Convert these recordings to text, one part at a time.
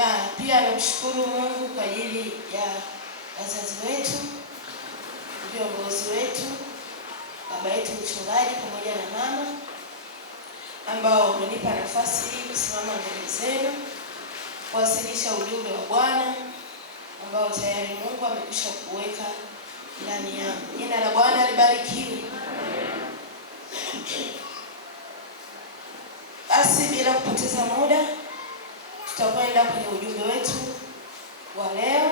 na pia namshukuru Mungu kwa ajili ya wazazi wetu, viongozi wetu, baba yetu mchungaji pamoja na mama ambao wamenipa nafasi hii kusimama mbele zenu kuwasilisha ujumbe wa Bwana ambao tayari Mungu amekwisha kuweka ndani yangu. Jina la Bwana libarikiwe. Basi bila kupoteza muda tutakwenda kwenye ujumbe wetu wa leo.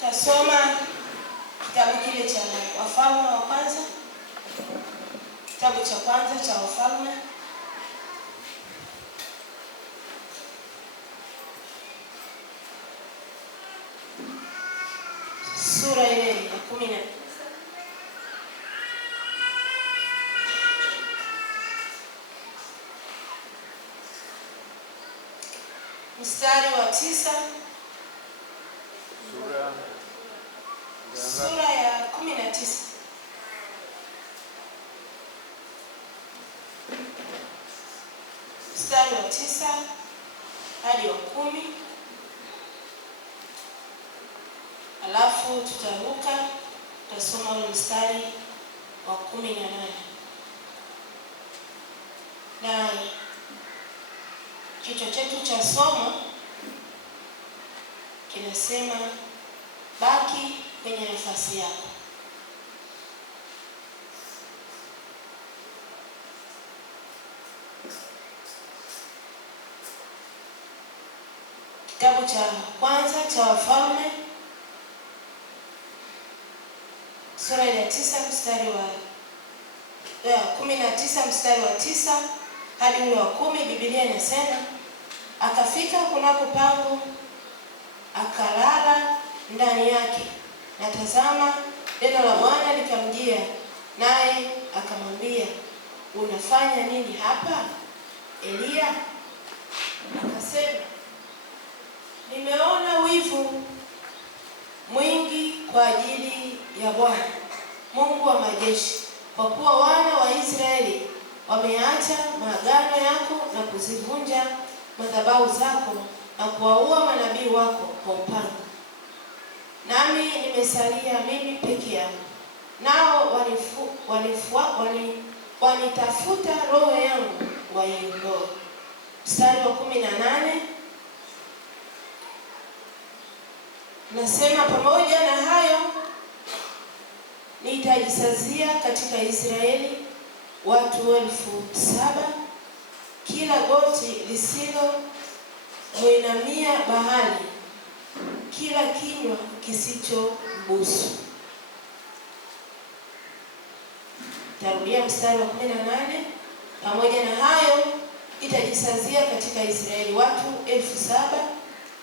Tasoma kitabu kile cha Wafalme wa kwanza, kitabu cha kwanza cha Wafalme sura ile ya 10 mstari wa 9. Sura ya 19 mstari wa 9 hadi wa 10, alafu tutaruka tutasoma ule mstari wa 18. Na kichwa chetu cha somo kinasema baki kwenye nafasi yako. Kitabu cha kwanza cha Wafalme sura ya 9 mstari wa 19 mstari wa 9 hadi ule wa 10. Biblia inasema akafika kunako pango akalala ndani yake, na tazama neno la Bwana likamjia, naye akamwambia, unafanya nini hapa Eliya? Akasema, nimeona wivu mwingi kwa ajili ya Bwana Mungu wa majeshi, kwa kuwa wana wa Israeli wameacha maagano yako na kuzivunja madhabahu zako na kuwaua manabii wako kwa upanga. Nami nimesalia mimi peke yangu, nao wanitafuta roho yangu waiondoe. Mstari wa 18 nasema, pamoja na hayo nitajisazia katika Israeli watu 7,000, kila goti lisilo muinamia Baali, kila kinywa kisicho mbusu. Tarudia mstari wa 18, pamoja na hayo itajisazia katika Israeli watu 7,000,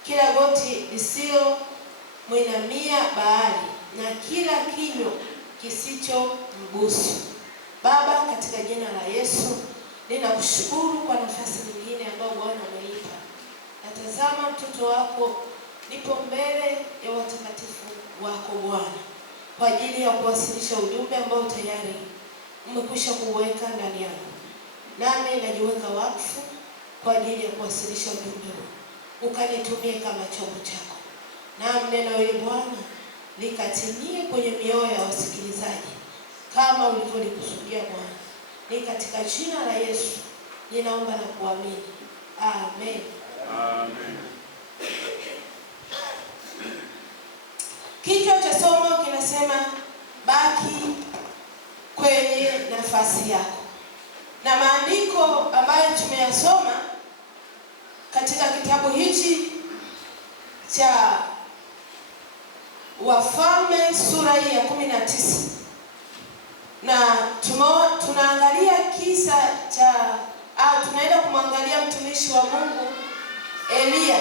kila goti lisilo muinamia Baali na kila kinywa kisicho mbusu. Baba, katika jina la Yesu ninakushukuru kwa nafasi nyingine ambayo Bwana amenipa. Natazama mtoto wako nipo mbele ya watakatifu wako Bwana kwa ajili ya kuwasilisha ujumbe ambao tayari umekwisha kuweka ndani yangu. Nami najiweka wakfu kwa ajili ya kuwasilisha ujumbe huu. Ukanitumie kama chombo chako. Na neno hili Bwana likatimie kwenye mioyo ya wasikilizaji kama ulivyolikusudia Bwana. Ni katika jina la Yesu ninaomba na kuamini. Amen. Amen. Kichwa cha somo kinasema baki kwenye nafasi yako. Na maandiko ambayo tumeyasoma katika kitabu hichi cha Wafalme sura hii ya 19, na tunaangalia kisa cha tunaenda kumwangalia mtumishi wa Mungu Eliya.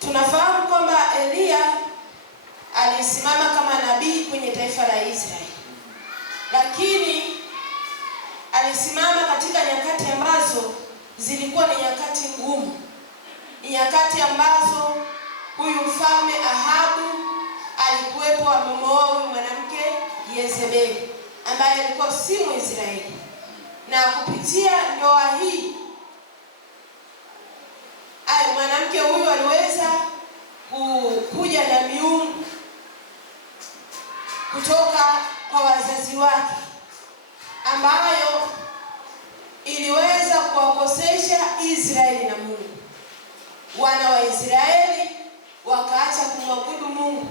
Tunafahamu kwamba Eliya alisimama kama nabii kwenye taifa la Israeli, lakini alisimama katika nyakati ambazo zilikuwa ni nyakati ngumu, ni nyakati ambazo huyu Yezebeli ambaye alikuwa si Mwisraeli, na kupitia ndoa hii mwanamke huyu aliweza kuja na miungu kutoka kwa wazazi wake ambayo iliweza kuwakosesha Israeli na Mungu. Wana wa Israeli wakaacha kumwabudu Mungu,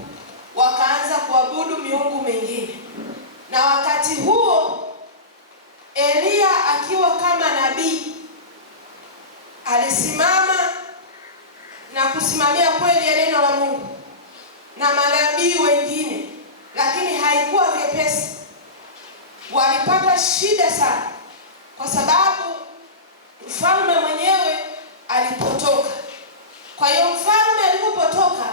wakaanza kuabudu miungu mingine. Na wakati huo Eliya akiwa kama nabii alisimama na kusimamia kweli ya neno la Mungu na manabii wengine, lakini haikuwa vyepesi. Walipata shida sana kwa sababu mfalme mwenyewe alipotoka. Kwa hiyo mfalme alipopotoka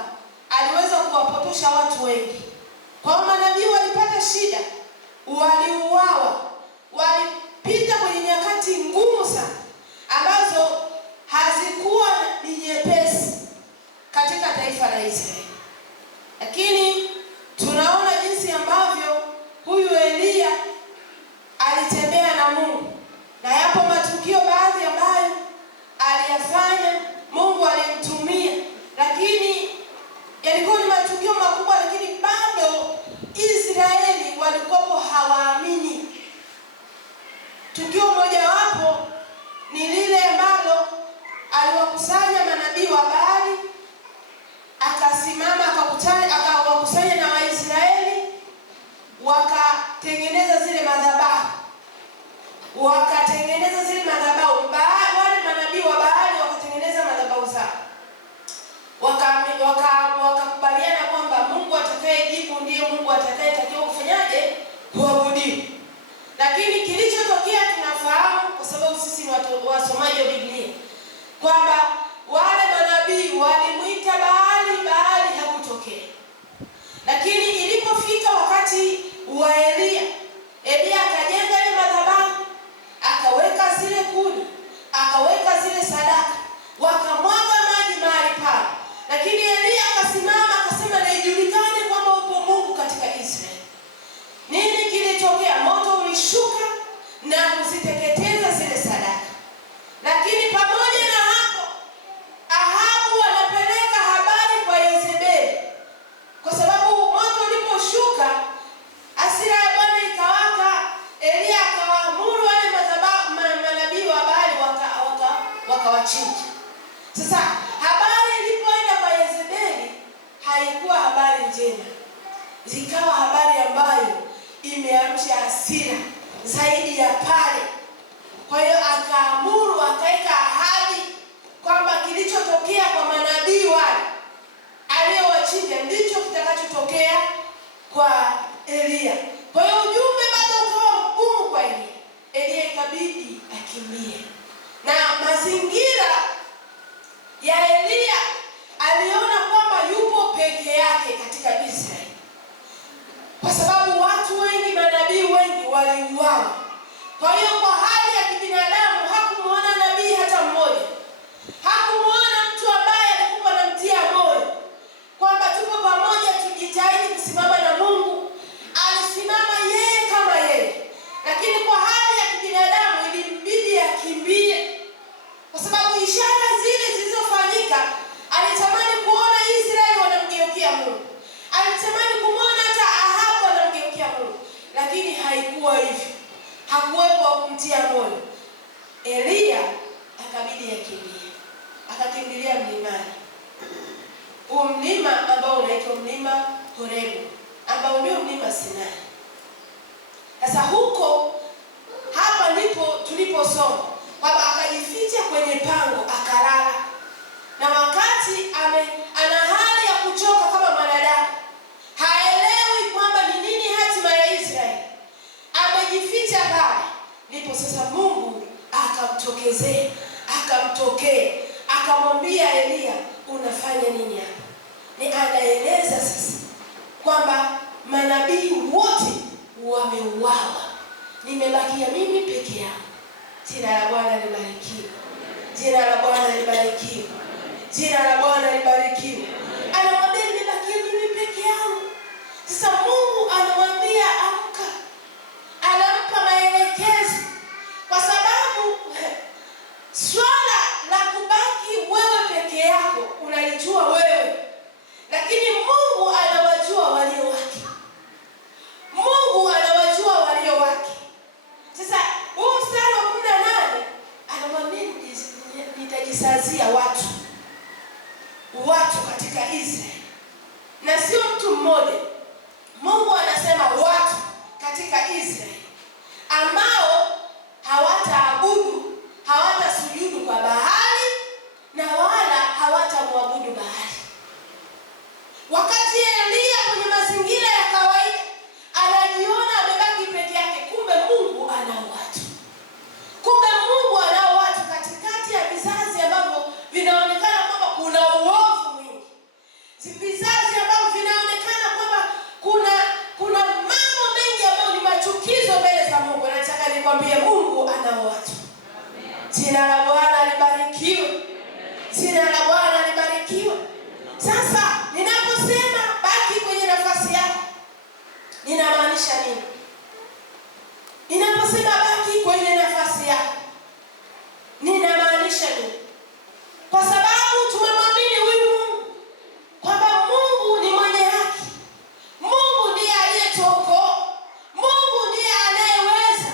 aliweza kuwapotosha watu wengi. Kwa manabii walipata shida, waliuawa, walipita kwenye nyakati ngumu sana ambazo hazikuwa ni nyepesi katika taifa la Israeli. Lakini tunaona jinsi ambavyo huyu Eliya alitembea na Mungu, na yapo matukio baadhi ambayo aliyafanya, Mungu alimtumia, lakini yalikuwa ni matukio makubwa, lakini bado Israeli walikuwa hawaamini. Tukio moja wapo ni lile ambalo aliwakusanya manabii wa Baali, akasimama akawakusanya na Waisraeli, wakatengeneza zile madhabahu. Wale manabii wa Baali wakatengeneza madhabahu zao. Wakakubaliana kwamba Mungu atakayejibu ndiye Mungu atakayetakiwa kufanyaje? Kuabudiwa. Lakini kilichotokea tunafahamu, kwa sababu sisi ni wasomaji wa Biblia, kwamba wale manabii walimuita Baali, Baali hakutokea. Lakini ilipofika wakati wa Eliya akajenga ile madhabahu, akaweka zile kuni, akaweka zile sadaka, wakamwaga maji mahali pale. Lakini Eliya akasimama akasema, na ijulikane kwamba upo Mungu katika Israeli. Nini kilitokea? Moto ulishuka na kuziteketeza zile sadaka. Lakini pamoja na hapo, Ahabu anapeleka habari kwa Yezebeli, kwa sababu moto uliposhuka, hasira ya Bwana ikawaka. Eliya akawaamuru wale manabii wa Baali wakawachinja. Sasa habari ilipoenda kwa Yezebeli haikuwa habari njema, zikawa habari ambayo imeamsha hasira zaidi ya pale. Kwa hiyo akaamuru, akaweka ahadi kwamba kilichotokea kwa manabii wale aliyowachinja ndicho kitakachotokea kwa Eliya. Kwa hiyo ujumbe bado ukawa mgumu kwa Eliya. Eliya ikabidi akimbie, na mazingira ya Eliya aliona kwamba yupo peke yake katika Israeli, kwa sababu watu wengi, manabii wengi waliuawa. Kwa hiyo kwa hali ya kibinadamu hakumuona nabii hata mmoja, hakumuona mtu ambaye alikuwa anamtia moyo kwamba tupo pamoja, tujitahidi kusimama na Mungu. Alisimama yeye kama yeye, lakini kwa hali ya kibinadamu ilimbidi akimbie, kwa sababu ishara zile zilizofanyika, alitamani kuona Israeli wanamgeukia Mungu, alitamani kumwona hata Ahabu anamgeukia Mungu, lakini haikuwa hivyo. Hakuwepo wa kumtia moyo. Eliya akabidi akimbie, akakimbilia mlimani. Huu mlima ambao unaitwa mlima Horebu, ambao ndio mlima Sinai. Sasa hapa ndipo tuliposoma kwamba akajificha kwenye pango akalala, na wakati ana hali ya kuchoka kama mwanadamu, haelewi kwamba ni nini hatima ya Israeli, amejificha pale. Ndipo sasa Mungu akamtokea akamwambia Eliya, unafanya nini hapa? Ni anaeleza sasa kwamba manabii wote wameuawa, nimebakia mimi peke yangu. Jina la Bwana libarikiwe. Jina la Bwana libarikiwe. Jina la Bwana libarikiwe. Anamwambia nimebakia mimi peke yangu. Sasa Mungu anamwambia amka, katika Israeli, na sio mtu mmoja. Mungu anasema watu katika Israeli ambao hawataabudu, hawatasujudu kwa Baali na wala hawatamwabudu Baali. Wakati Elia kwenye mazingira ya kawaida anajiona amebaki peke yake, kumbe Mungu anao watu. Kumbe Mungu anao watu katikati ya vizazi ambavyo vinaonekana kwamba kuna uovu mwingi. Vizazi ambavyo vinaonekana kwamba kuna mambo mengi ambayo ni machukizo mbele za Mungu. Nataka nikwambie Mungu anao watu. Jina la Bwana libarikiwe. Jina la Bwana libarikiwe. Sasa ninaposema baki kwenye nafasi yako, ninamaanisha nini? Ninaposema baki kwenye nafasi yako, ninamaanisha nini? Kwa sababu tumemwamini huyu Mungu kwamba Mungu ni mwenye haki. Mungu ndiye aliyetuokoa. Mungu ndiye anayeweza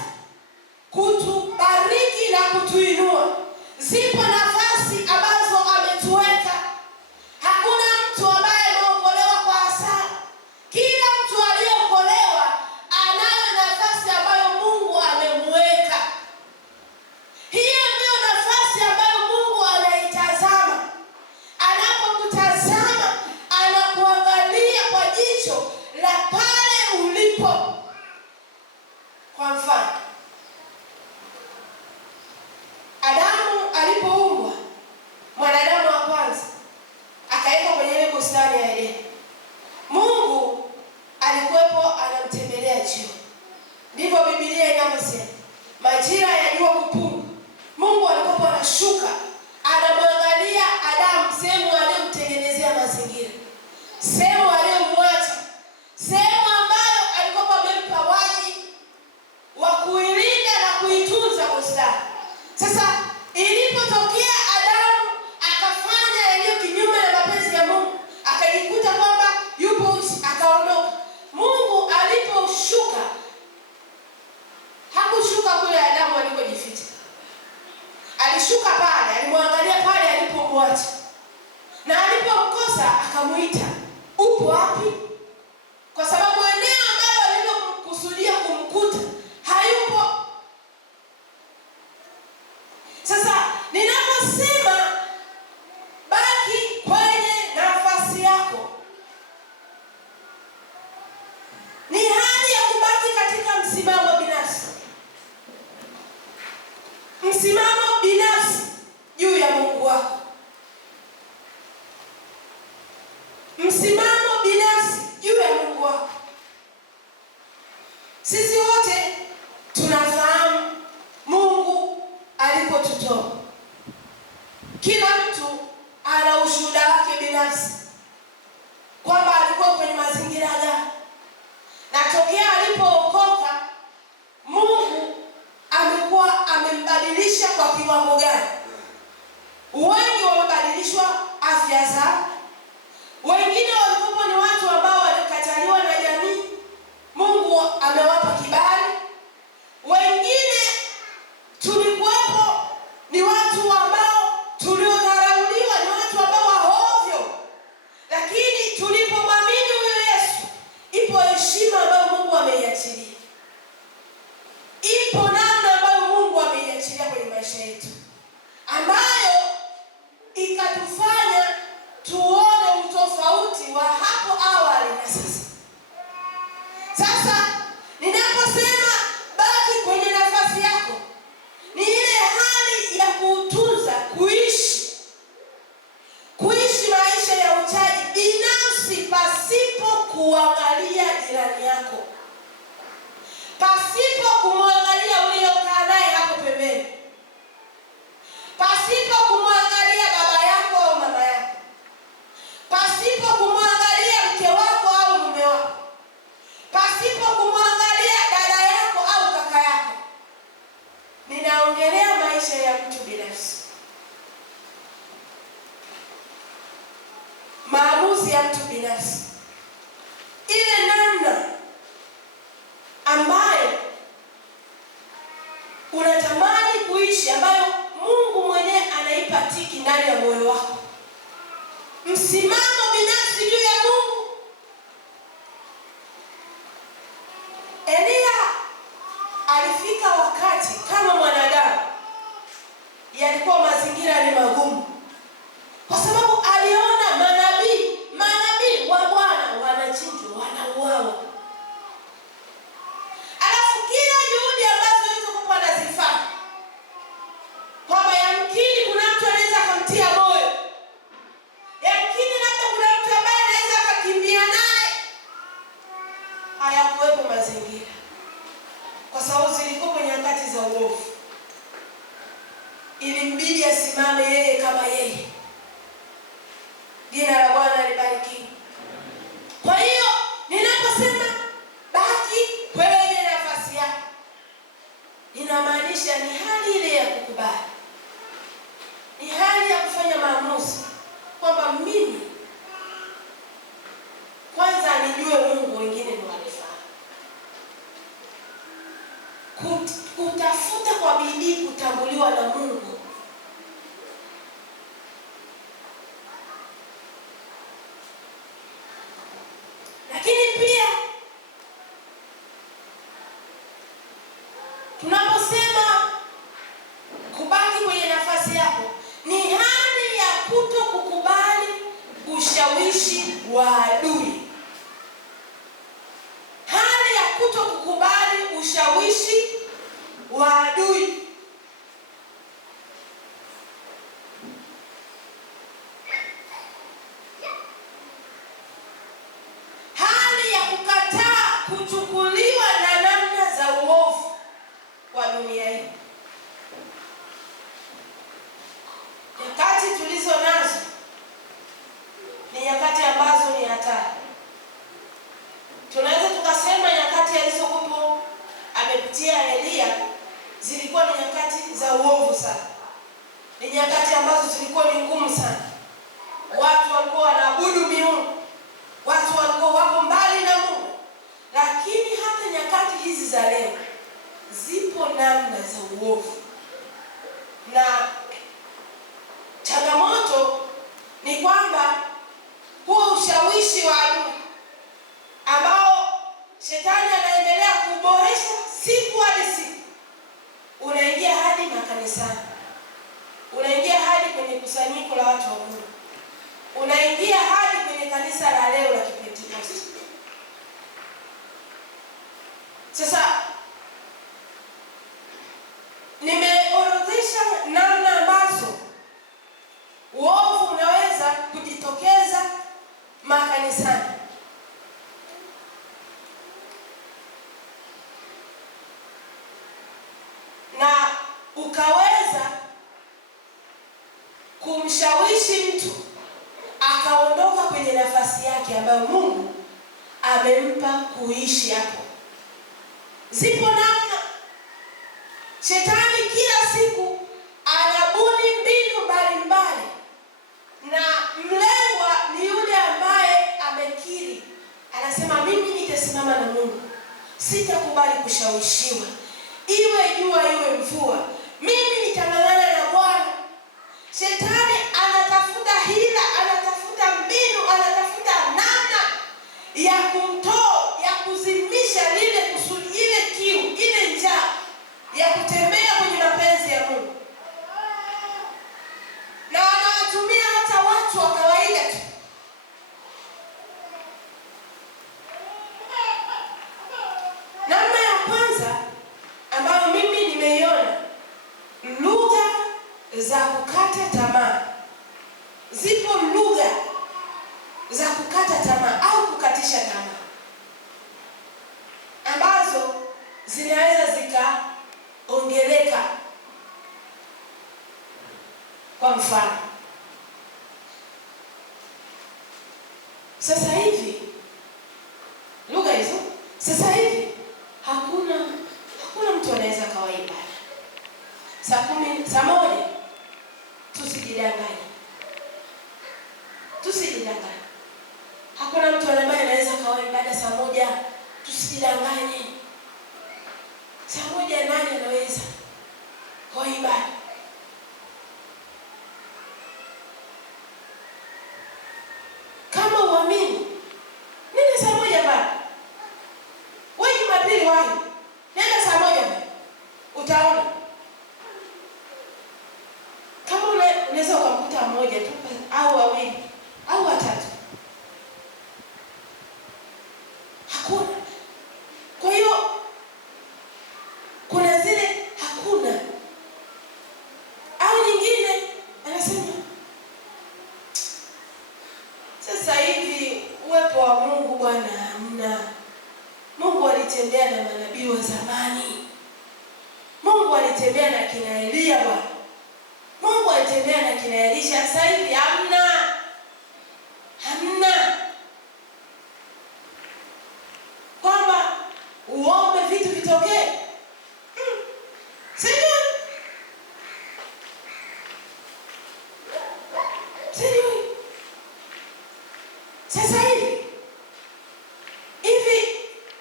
kutubariki na kutuinua. Zipo nafasi ambazo ametuweka. Hakuna mtu ambaye ameokolewa kwa hasara. Kila mtu aliyeokolewa anayo nafasi ambayo Mungu amemweka. Hiyo ndio nafasi ambayo Mungu anaitazama. Anapokutazama, anakuangalia kwa jicho la pale ulipo. Kwa mfano, Adamu alipoumbwa, mwanadamu wa kwanza akawekwa kwenye ile bustani ya Edeni. Mungu alikuwepo anamtembelea jioni. Ndivyo Biblia inavyosema. Majira ya jua kupunga, Mungu alikuwepo anashuka, anamwangalia Adamu, sehemu aliyomtengenezea mazingira, sehemu aliyomwacha, sehemu ambayo alikuwepo amempa wajibu wa kuilinda na kuitunza bustani. Sasa ilipotokea Adamu akafanya yaliyo kinyume na mapenzi ya Mungu, akajikuta kwamba yupo uchi, akaondoka. Mungu aliposhuka, hakushuka kule Adamu alipojificha. Alishuka pale, alimwangalia pale alipomwacha. Na alipomkosa akamuita, "Upo wapi?" Kwa sababu eneo ambalo alilokusudia kumkuta hayupo. Sasa ninaposema baki kwenye nafasi yako, ni hali ya kubaki katika msimamo binafsi. Msimamo binafsi juu ya Mungu wako. Msimamo binafsi juu ya Mungu wako. Sisi wote tunafahamu Mungu alipotutoa. Kila mtu ana ushuhuda wake binafsi kwamba alikuwa kwenye mazingira gani, na tokea alipookoka Mungu amekuwa amembadilisha kwa kiwango gani. Wengi wamebadilishwa afya zao. Wengine walikuwa ni watu ambao walikataliwa na jamii, Mungu amewapa kibali. Wengine tulikuwepo ni watu ambao tuliodharauliwa, ni watu ambao wahovyo. Lakini tulipomwamini huyo Yesu, ipo heshima ambayo Mungu ameiachilia. Ipo namna ambayo Mungu ameiachilia kwenye maisha yetu, ambayo ikatufanya tuone utofauti wa hapo awali na sasa. Sasa ninaposema baki kwenye nafasi yako, ni ile hali ya kutunza, kuishi maisha ya uchaji binafsi, pasipo kuangalia jirani yako, pasipo kumwangalia uliyokaa naye hapo pembeni, pasipo kumwangalia baba yako au mama yako, pasipo kumwangalia mke wako au mume wako, pasipo kumwangalia dada yako au kaka yako. Ninaongelea maisha ya mtu binafsi, maamuzi ya mtu binafsi, ile namna ambayo unatamani kuishi, ambayo Mungu mwenyewe anaipa tiki ndani ya moyo wako. Msimamo Tunaposema kubaki kwenye nafasi yako, ni hali ya kuto kukubali ushawishi wa adui. Hali ya kuto kukubali ushawishi wa adui. Hali ya kukataa kuchukuliwa na namna za uovu wa dunia hii. Nyakati tulizo nazo ni nyakati ambazo ni hatari. Tunaweza tukasema nyakati alizokupo amepitia Elia zilikuwa ni nyakati za uovu sana. Ni nyakati ambazo zilikuwa ni ngumu sana. Watu walikuwa wanaabudu miungu. Watu walikuwa wapo mbali na Mungu. Lakini hata nyakati hizi za leo zipo namna za uovu. Na changamoto ni kwamba huo ushawishi wa adui ambao shetani anaendelea kuboresha siku hadi siku, unaingia hadi makanisani, unaingia hadi kwenye kusanyiko la watu wa Mungu, unaingia hadi kwenye kanisa la leo la Kipentekoste. Sasa nimeorodhesha namna ambazo uovu unaweza kujitokeza makanisani. Na ukaweza kumshawishi mtu akaondoka kwenye nafasi yake ambayo Mungu amempa kuishi hapo. Zipo namna shetani kila siku anabuni mbinu mbalimbali, na mlengwa ni yule ambaye amekiri, anasema mimi nitasimama na Mungu, sitakubali kushawishiwa, iwe jua iwe mvua, mimi nitang'ang'ana na Bwana. Shetani anatafuta hila, anatafuta mbinu, anatafuta namna ya kumtoa, ya kuzimisha lile kusudi, ile kiu, ile njaa ya kutembea kwenye mapenzi ya Mungu. Na wanawatumia hata watu wa kawaida tu. Namna ya kwanza ambayo mimi nimeiona, lugha za kukata tamaa. Zipo lugha za kukata tamaa au kukatisha tamaa ambazo zinaweza zikaongeleka. Kwa mfano, sasa hivi lugha hizo, sasa hivi hakuna mtu anaweza kawa ibada saa 10, saa 1. Tusijidanganye. Hakuna mtu ambaye anaweza kawa ibada saa 1. Tusijidanganye. Saa 1 nani anaweza kawa ibada? Kama uamini, nenda saa 1 baba. Wewe Jumapili wahi, nenda saa 1 baba. Utaona. Kama unaweza ukamkuta mmoja tu au wawili au watatu. Hakuna. Kwa hiyo kuna zile hakuna. Au nyingine anasema sasa hivi uwepo wa Mungu Bwana hamna. Mungu alitembea na manabii wa zamani. Mungu alitembea na kina Elia Bwana. Mungu alitembea na kina Elisha. Sasa hivi hamna. Kwamba uombe vitu vitokee. Sijui. Sasa hivi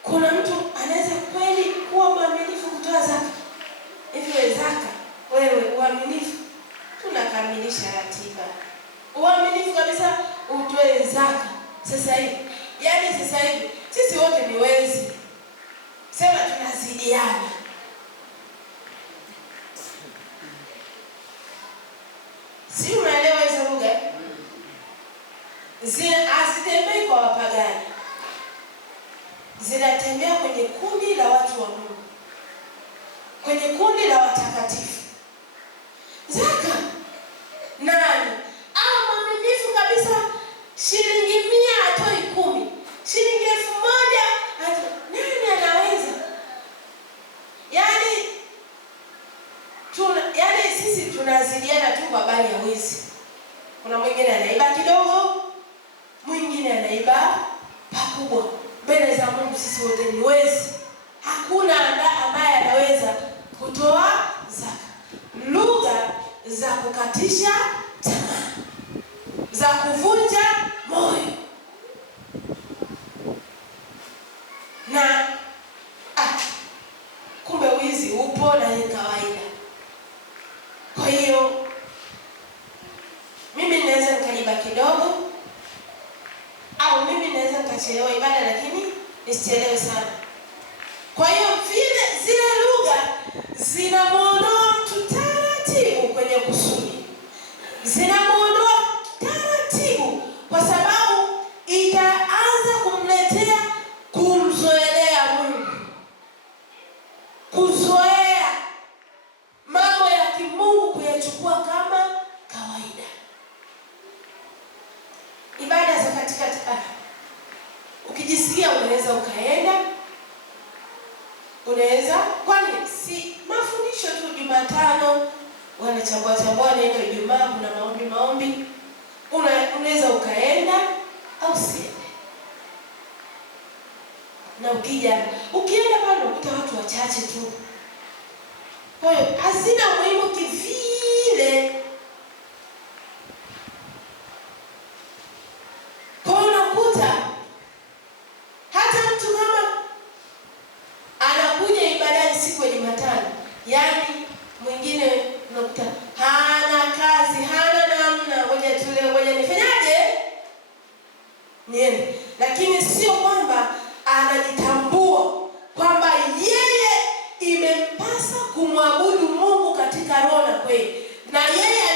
kuna mtu anaweza kweli kuwa mwaminifu kutoa zaka? Hivi zaka, wewe uaminifu, tunakamilisha ratiba. Uaminifu kabisa utoe zaka sasa hivi. Yaani sasa hivi sisi wote ni wezi. Sema tunazidiana. gani? Zinatembea kwenye kundi la watu wa Mungu, kwenye kundi la watakatifu. Zaka nani mwaminifu kabisa, shilingi 100 atoi 10, shilingi 1000 nani anaweza? Yani sisi tunazidiana tu kwa habari ya wizi. Kuna mwingine anaiba kidogo, mwingine anaiba pakubwa. Mbele za Mungu sisi wote ni wezi. Hakuna ambaye anaweza kutoa zaka. Lugha za kukatisha tamaa, za kuvunja moyo, na kumbe wizi upo na ni kawaida. Kwa hiyo mimi naweza nikaiba kidogo, au mimi naweza nikachelewa ibada lakini nisichelewe sana. Kwa hiyo vile zile lugha zinamuondoa mtu taratibu kwenye kusudi, zinamuondoa taratibu, kwa sababu itaanza kumletea kumzoelea Mungu, kuzoea mambo ya kimungu, kuyachukua kama kawaida. Ibada za katikati, ukijisikia unaweza ukaenda, unaweza, kwani si mafundisho tu Jumatano wanachambua neno, Ijumaa kuna maombi, unaweza ukaenda au siende. Na ukienda pale unakuta watu wachache tu, kwa hiyo hazina muhimu kivile. Kwa hiyo unakuta hata mtu kama anakuja ibadani siku ya Jumatano, yani mwingine unakuta hana kazi, hana namna, ngoja nifanyaje niende. Lakini sio kwamba anajitambua kwamba yeye imempasa kumwabudu Mungu katika roho na kweli, na yeye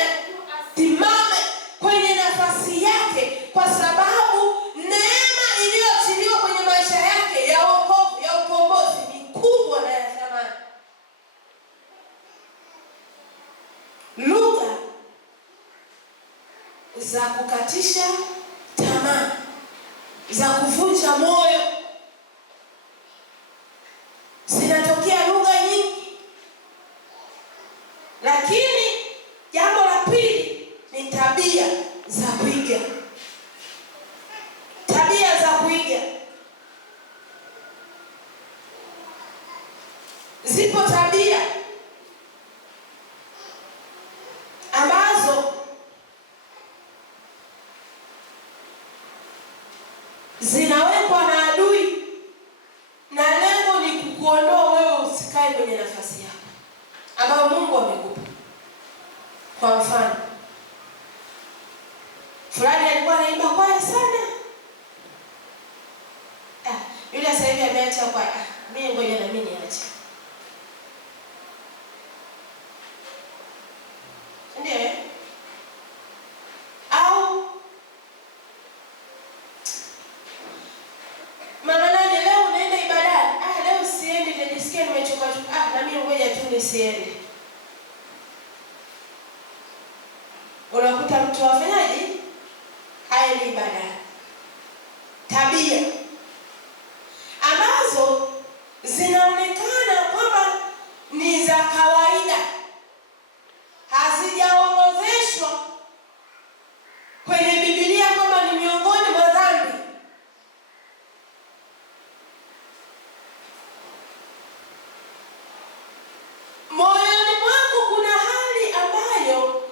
anasimame kwenye nafasi yake, kwa sababu neema iliyoachiliwa kwenye maisha yake ya wokovu, ya ukombozi ni kubwa na ya thamani. Lugha za kukatisha tamaa, za kuvunja moyo, zinatokea lugha nyingi. Lakini jambo la pili ni tabia za kuiga. Tabia za kuiga, zipo tabia ambazo zinawekwa na adui, na lengo ni kukuondoa wewe usikae kwenye nafasi yako ambayo Mungu amekupa. Kwa mfano, fulani alikuwa anaimba kwaya sana, yule sasa hivi ameacha kwaya, mimi ngoja na mimi niache. Ndio au mama nani, leo unaenda ibadani? Leo siendi, najisikia nimechoka. Na mimi ngoja tu nisiende. Unakuta mtu afanyaje? Haendi ibadani. Tabia ambazo zinaonekana kwamba ni za kawaida, hazijaorodheshwa kwenye Biblia kwamba ni miongoni mwa dhambi. Moyoni mwako kuna hali ambayo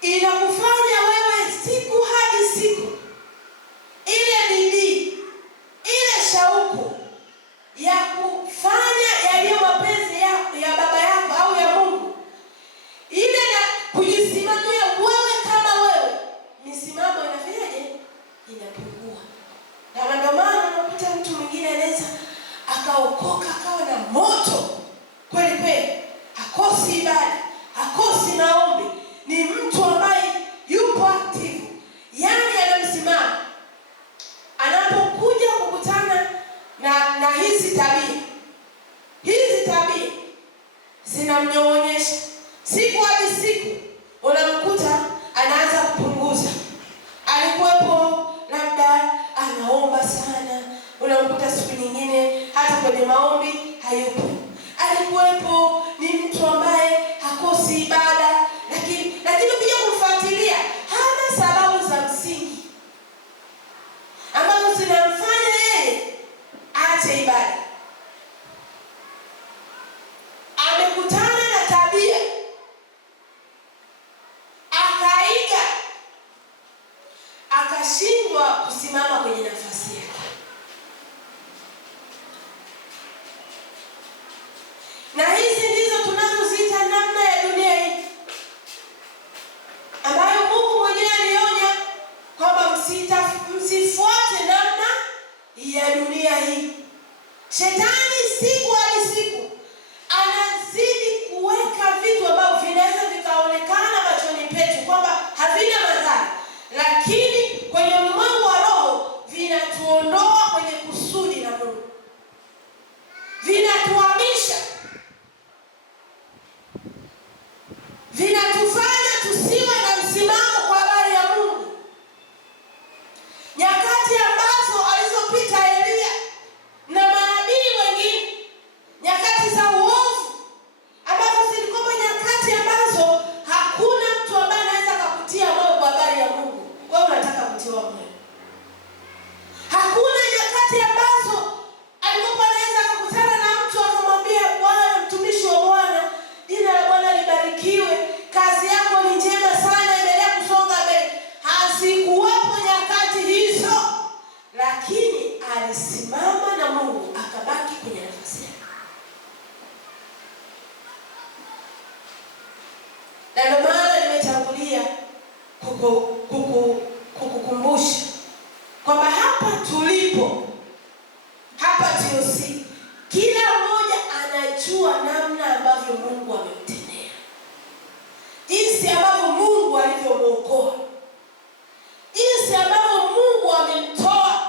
inakufanya wewe siku hadi siku, ile bidii, ile shauku ya kufanya yaliyo mapenzi ya baba yako au ya Mungu, ile na kujisimamia wewe kama wewe, misimamo inafanyaje? Inapungua. Na ndio maana unakuta mtu mwingine anaweza akaokoka, akawa na moto kweli kweli, hakosi ibada, hakosi maombi, ni mtu ambaye yupo active, yani anamsimama. Anapokuwa na hizi tabia zinamnyong'onyesha. Siku hadi siku unamkuta anaanza kupunguza. Alikuwepo labda anaomba sana, unamkuta siku nyingine hata kwenye maombi hayupo. Alikuwepo ni mtu ambaye hakosi ibada, lakini ukija kumfuatilia hana sababu za msingi ambazo zinamfanya yeye aache ibada. Amekutana na tabia akaiga, akashindwa kusimama kwenye nafasi yake. Na hizi ndizo tunazoziita namna ya dunia hii, ambayo Mungu mwenyewe alionya kwamba msifuate namna ya dunia hii. Shetani siku hadi siku anazidi kuweka vitu ambavyo vinaweza vikaonekana machoni petu kwamba havina madhara, lakini kwenye ulimwengu wa roho vinatuondoa kwenye kusudi la Mungu, vinatuhamisha, vinatufanya tusiwe na msimamo kwa habari ya Mungu. Nyakati ambazo alizopita Elia na manabii wengine, nyakati za uovu ambazo zilikuwa nyakati ambazo hakuna mtu ambaye anaweza kukutia moyo kwa habari ya Mungu. Wewe unataka kutiwa moyo. Hakuna nyakati ambazo alikuwa anaweza kukutana na mtu akamwambia, Bwana, mtumishi wa Bwana, jina la Bwana libarikiwe, kazi yako ni njema sana, endelea kusonga mbele. Hazikuwepo nyakati hizo, lakini alisimama na Mungu akabaki kwenye nafasi yake. Na ndio maana nimetangulia kukukumbusha kwamba hapa tulipo, hapa TOC, kila mmoja anajua namna ambavyo Mungu amemtendea, jinsi ambavyo Mungu alivyomwokoa, jinsi ambavyo Mungu amemtoa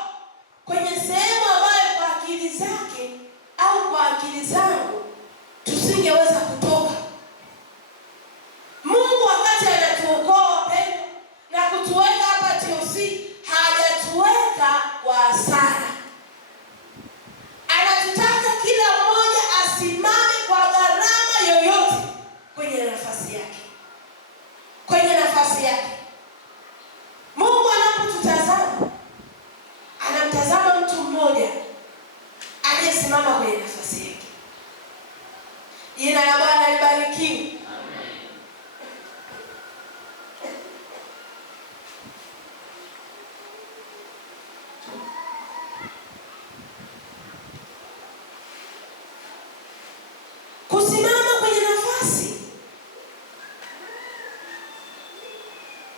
kwenye sehemu ambayo kwa akili zake au kwa akili zangu tusingeweza kutoka. Mungu wakati anatuokoa wapendwa na kutuweka hapa TOC, hajatuweka kwa hasara. Anatutaka kila mmoja asimame kwa gharama yoyote kwenye nafasi yake, kwenye nafasi yake. Mungu anapotutazama anamtazama mtu mmoja aliyesimama kwenye nafasi yake. Jina la Bwana libarikiwe. Kusimama kwenye nafasi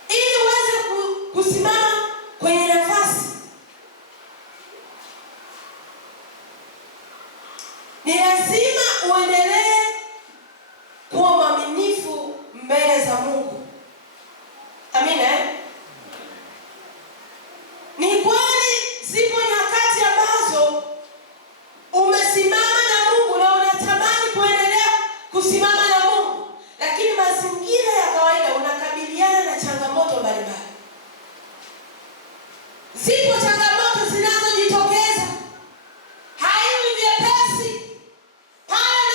ili uweze kusimama kwenye nafasi, ni lazima uendelee kuwa mwaminifu mbele za Mungu. Amina. Ni kweli zipo nyakati ambazo umesimama na Mungu na unatamani kuendelea kusimama na Mungu, lakini mazingira ya kawaida unakabiliana na changamoto mbalimbali. Zipo changamoto zinazojitokeza, haiwi vyepesi pale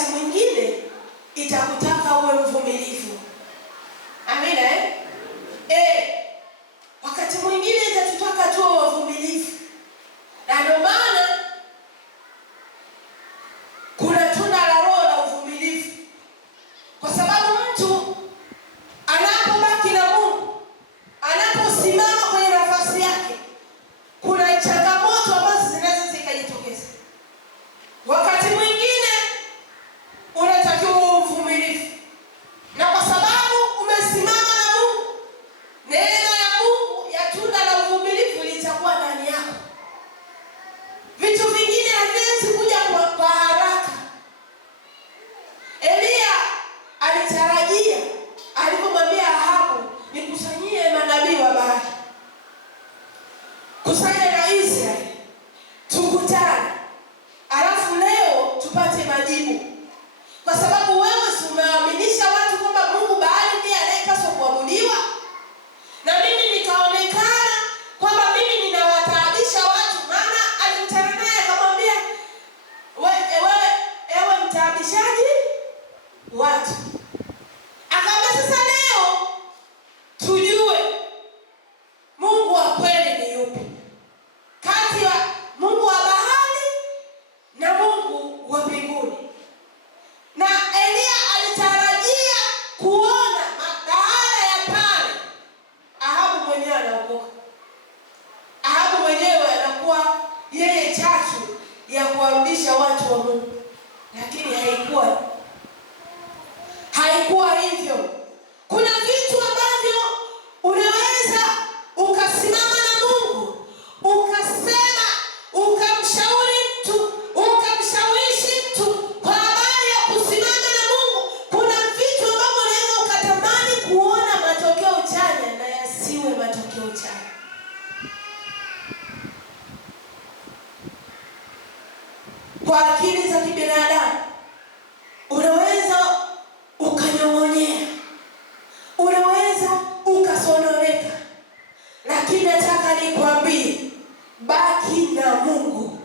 wakati mwingine itakutaka uwe mvumilivu. Amina wakati mwingine itatutaka tuwe wavumilivu. Na ndio maana kuna tunda la Roho la uvumilivu. Kwa sababu mtu anapobaki na Mungu, anaposimama kwenye nafasi yake, kuna changamoto ambazo zinaweza zikajitokeza. Wakati mwingine unatakiwa uvumilivu. Na kwa sababu umesimama na Mungu, neema ya Mungu ya tunda la uvumilivu litakuwa ndani yako. Vitu vingine haviwezi kuja kwa haraka. Elia alitarajia alipomwambia Ahabu, nikusanyie manabii wa Baali, kusanya na Israeli, tukutane, alafu leo tupate majibu. Kwa sababu wewe si umewaaminisha watu kwamba Mungu Baali ndiye anayepaswa kuabudiwa, na mimi nikaonekana kwamba mimi ninawataabisha watu. Maana alimtana naye akamwambia, ewe mtaabishaji watu. Akamwambia, sasa leo tujue Mungu wa kweli ni yupi kati ya Mungu wa Baali na Mungu wa mbinguni. Na Elia alitarajia kuona baada ya pale Ahabu mwenyewe anaokoka. Ahabu mwenyewe anakuwa yeye chachu ya kuwarudisha watu wa Mungu. Lakini haikuwa hivyo. Kuna vitu ambavyo unaweza ukasimama na Mungu, ukasema, ukamshauri mtu, ukamshawishi mtu kwa habari ya kusimama na Mungu. Kuna vitu ambavyo unaweza ukatamani kuona matokeo chanya na yasiwe matokeo chanya. Kwa akili za kibinadamu unaweza ukanyong'onyea, unaweza ukasononeka, lakini nataka nikwambie, baki na Mungu.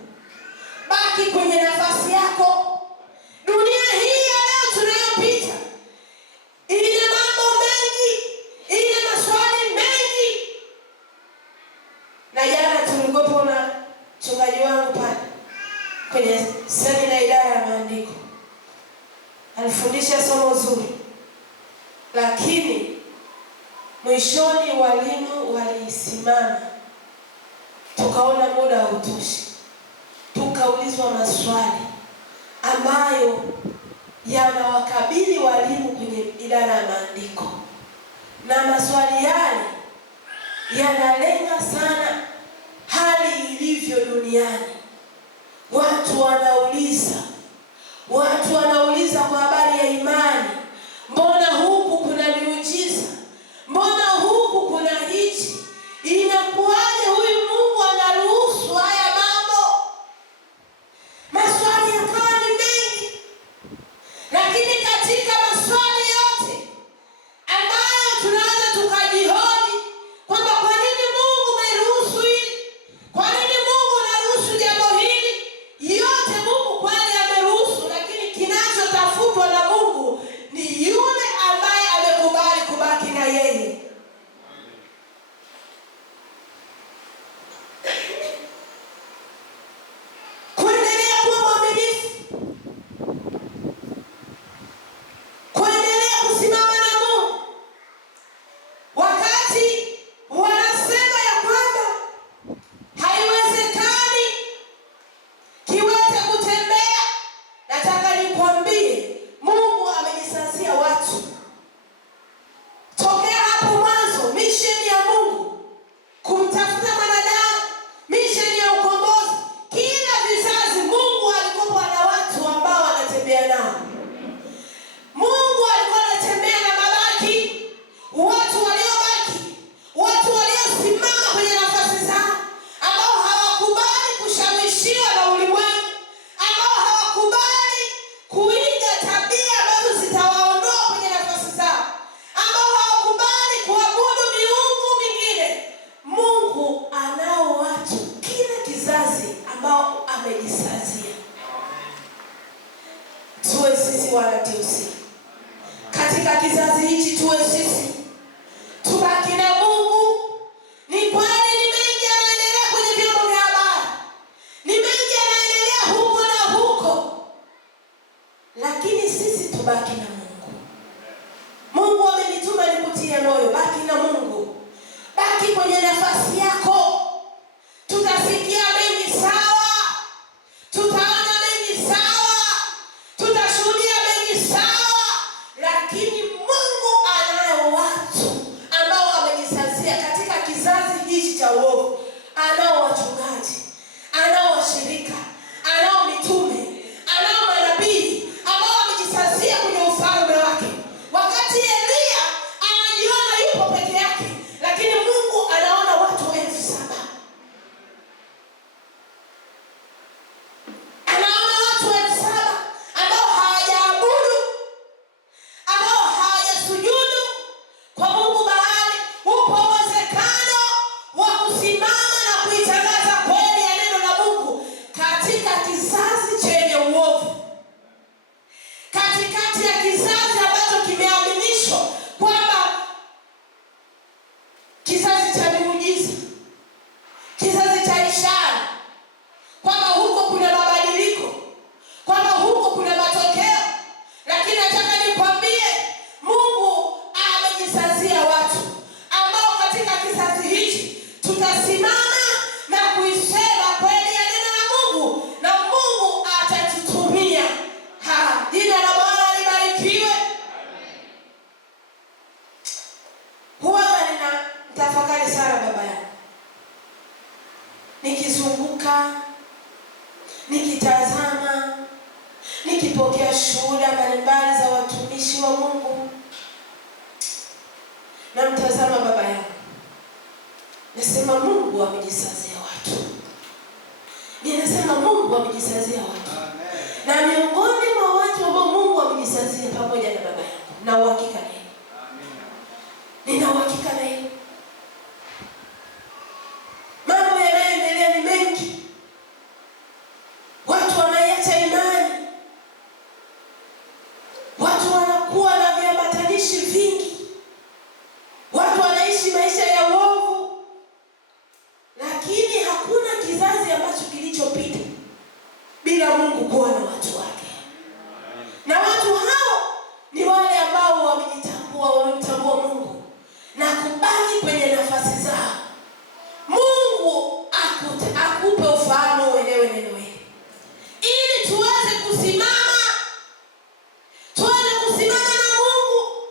Baki kwenye nafasi yako. Dunia hii ya leo tunayopita ina mambo mengi, ina maswali mengi. Na jana tulikuwa na mchungaji wangu pale kwenye semina idara ya maandiko. Alifundisha somo zuri, lakini mwishoni walimu walisimama, tukaona muda hautoshi, tukaulizwa maswali ambayo yanawakabili walimu kwenye idara ya maandiko. Na maswali yale yanalenga sana hali ilivyo duniani. Watu wanauliza kwa habari ya imani. Mbona huku kuna miujiza? Mbona huku kuna hichi? Inakuwaje huyu Mungu anaruhusu haya mambo? Maswali yakawa ni mengi. Lakini katika maswali yote ambayo tunaweza tukajihoji kwamba kwa nini Mungu ameruhusu hili? Kwa nini Mungu anaruhusu jambo hili? Yote Mungu kwani Bwana TOC. Katika kizazi hichi tuwe sisi tubaki na Mungu. Ni kweli ni mengi yanaendelea kwenye vyombo vya habari, ni mengi yanaendelea huko na huko, lakini sisi tubaki na Mungu. Mungu amenituma nikutie moyo, baki na Mungu. Baki kwenye nafasi yako. Tutasikia mengi sawa, tutaona mengi sawa, tutashuhudia mengi sawa, lakini Mungu anayo watu ambao wamejisazia katika kizazi hichi cha uovu. Anao wachungaji, anao washirika, anao mitume, anao manabii ambao wamejisazia kwenye ufalme wake. Wakati Elia anajiona yupo peke yake, lakini Mungu anaona watu 7,000. Anaona watu 7,000 ambao hawajaabudu, ambao hawajasujudu kwa Mungu bahali. Upo uwezekano wa kusimama na kuitangaza kweli ya neno la Mungu katika kizazi chenye uovu, katikati ya kizazi ambacho kimeaminishwa kwamba kizazi cha miujiza, kizazi cha ishara, kwamba huko kuna mabadiliko, kwamba huko kuna matokeo. Lakini nataka nikwambie, Mungu amejisazia watu ambao katika kizazi hichi tutasimama na kuisema kweli ya neno la Mungu, na Mungu atatutumia. Jina la Bwana libarikiwe. Huwa ninatafakari sana baba yangu, nikizunguka, nikitazama, nikipokea shuhuda mbalimbali za watumishi wa Mungu. Namtazama baba yangu, nasema Mungu amejisazia watu. Ninasema Mungu amejisazia watu. Na miongoni mwa watu ambao Mungu amejisazia pamoja na baba yangu, na uhakika na hilo. Nina uhakika na hilo. Mambo yanayoendelea ni mengi. Watu wanaiacha imani. Watu wanakuwa na viambatanishi vingi. Watu wanaishi maisha ya uovu. Lakini hakuna kizazi ambacho kilichopita bila Mungu kuwa na watu wake. Na watu hao ni wale ambao wamejitambua, wamemtambua Mungu na kubaki kwenye nafasi zao. Mungu akupe ufahamu uelewe neno hili, ili tuweze kusimama na Mungu.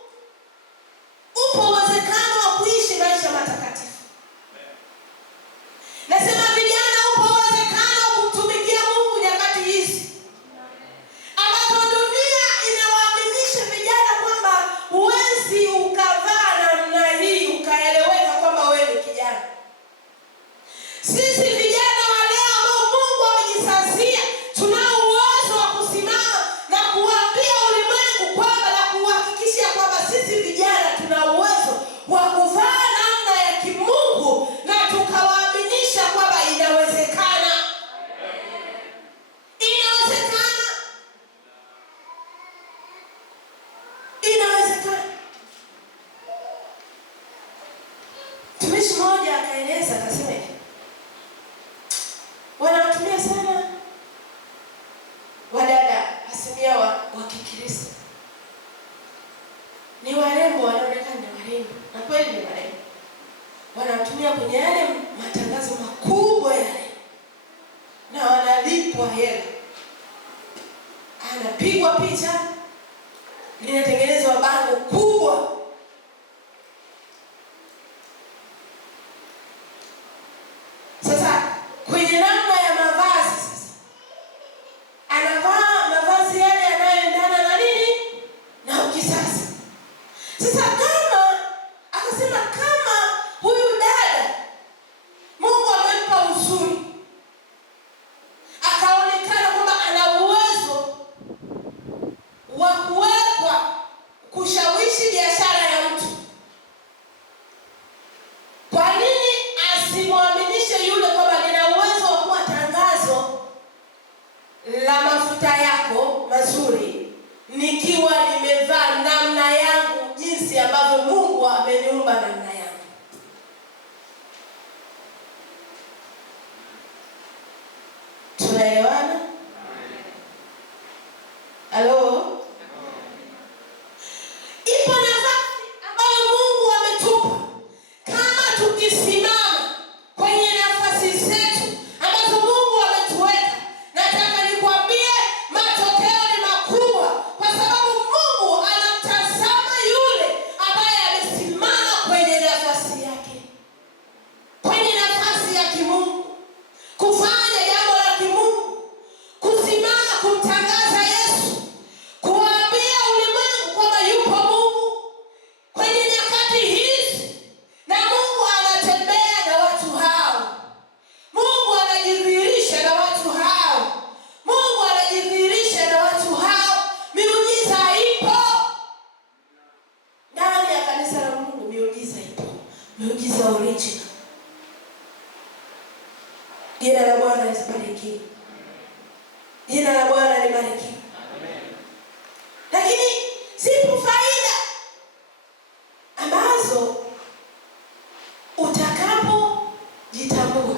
Upo uwezekano wa kuishi maisha matakatifu. Nasema vijana, upo uwezekano wa kumtumikia Mungu nyakati hizi ambapo dunia inawaaminisha vijana kwamba huwezi ukavaa namna hii ukaeleweka kwamba wewe ni kijana. Sisi vijana wa leo ambao Mungu amejisazia, tunao uwezo wa kusimama na kuambia ulimwengu kwamba, na kuhakikishia kwamba sisi vijana tuna uwezo wa kuvaa namna ya kimungu, na tukawaaminisha kwamba inawezekana. Inawezekana. Inawezekana. Mtumishi mmoja akaeleza, akasema hivi, wanatumia sana wadada asilia wa Kikristo. Ni warembo, wanaonekana ni warembo, na kweli ni warembo. Wanatumia kwenye yale matangazo makubwa yale, na wanalipwa hela. Anapigwa picha, linatengenezwa bango kubwa. Sasa kwenye namna ya mavazi, sasa anavaa mavazi yale yanayoendana na nini? Na ukisasa. Sasa akasema kama huyu dada Mungu amempa uzuri, akaonekana kwamba ana uwezo wa kuwekwa kushawishi biashara ya mtu, kwa nini asimwaminishe yule kwamba nina uwezo wa kuwa tangazo la mafuta yako mazuri nikiwa nimevaa namna yangu, jinsi ambavyo Mungu ameniumba namna yangu. Tunaelewana? Halo? Ipo nafasi ambayo Mungu ametupa. Kama tukisimama kwenye nafasi zetu ambazo Mungu ametuweka, nataka nikwambie matokeo ni makubwa, kwa sababu Mungu anamtazama yule ambaye amesimama kwenye nafasi yake, kwenye nafasi ya kimungu, kufanya jambo la kimungu, kusimama kumtangaza Yesu, kuambia ulimwengu kwamba yupo Mungu kwenye nyakati hizi, na Mungu anatembea na watu hao. Mungu anajidhihirisha na watu hao. Mungu anajidhihirisha na watu hao. Miujiza ipo ndani ya kanisa la Mungu. Miujiza ipo, miujiza original. Jina la Bwana libarikiwe. Jina la Bwana libarikiwe. Lakini zipo faida ambazo utakapojitambua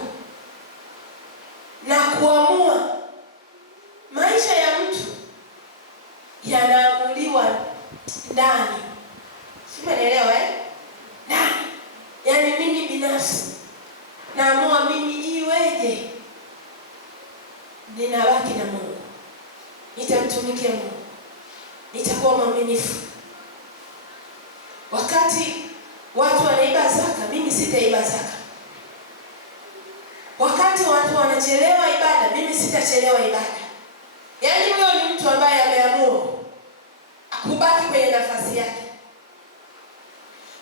na kuamua, maisha ya mtu yanaamuliwa ndani. Simeelewa ndani. Yaani mimi binafsi naamua mimi iweje, ninabaki na Mungu, nitamtumikia Mungu, nitakuwa mwaminifu. Wakati watu wanaiba zaka, mimi sitaiba zaka. Wakati watu wanachelewa ibada, mimi sitachelewa ibada. Yaani huyo ni mtu ambaye ameamua kubaki kwenye nafasi yake.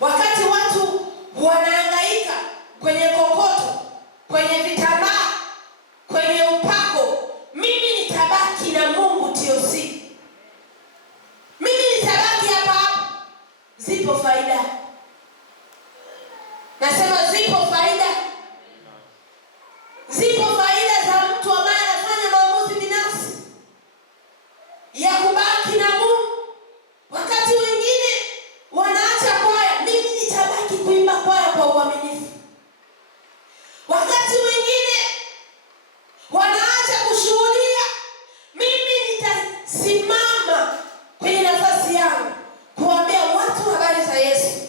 Wakati watu wanahangaika kwenye kokoto, kwenye vitambaa, kwenye upako, mimi nitabaki na Mungu TOC. Mimi nitabaki hapa. Zipo faida. Nasema zipo faida. Zipo faida za mtu ambaye anafanya maamuzi binafsi ya kubaki na Mungu. Wakati wengine wanaacha kwaya, mimi nitabaki kuimba kwaya kwa uaminifu. Wakati wengine wanaacha kushuhudia, mimi nitasimama kwenye nafasi yangu kuambia watu habari za Yesu.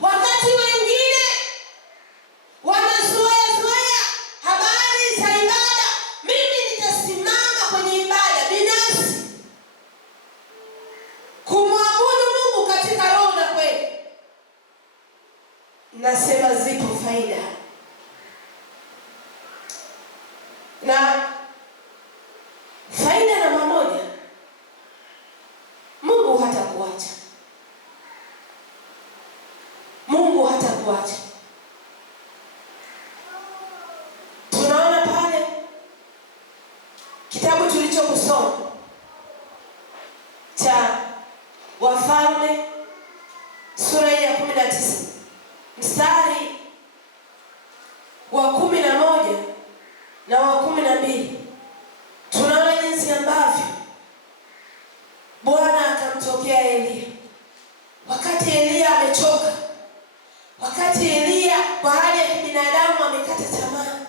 Wakati wengine wanazoea habari za ibada, mimi nitasimama kwenye ibada binafsi, kumwabudu Mungu katika roho na kweli. Nasema zipo faida. Na faida namba moja, Mungu hatakuacha. Mungu hatakuacha. Tunaona pale kitabu tulichokusoma cha Wafalme sura ya 19 mstari wa 11 na wa 12. Tunaona jinsi ambavyo Bwana akamtokea Elia wakati Elia amechoka, wakati Elia kwa hali ya kibinadamu amekata tamaa,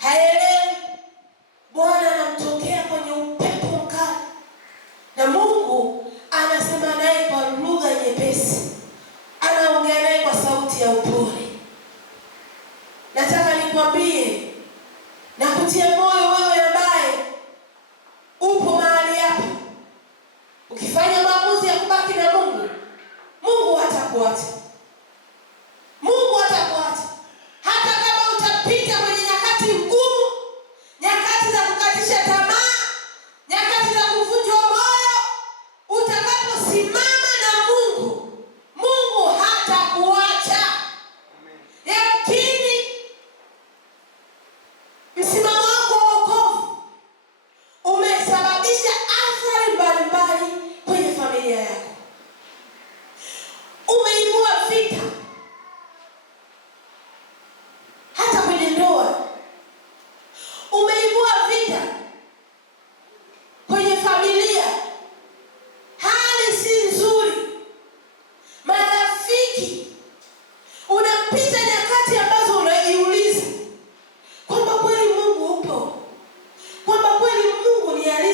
haelewi. Bwana anamtokea kwenye upepo mkali, na Mungu anasema naye kwa lugha nyepesi.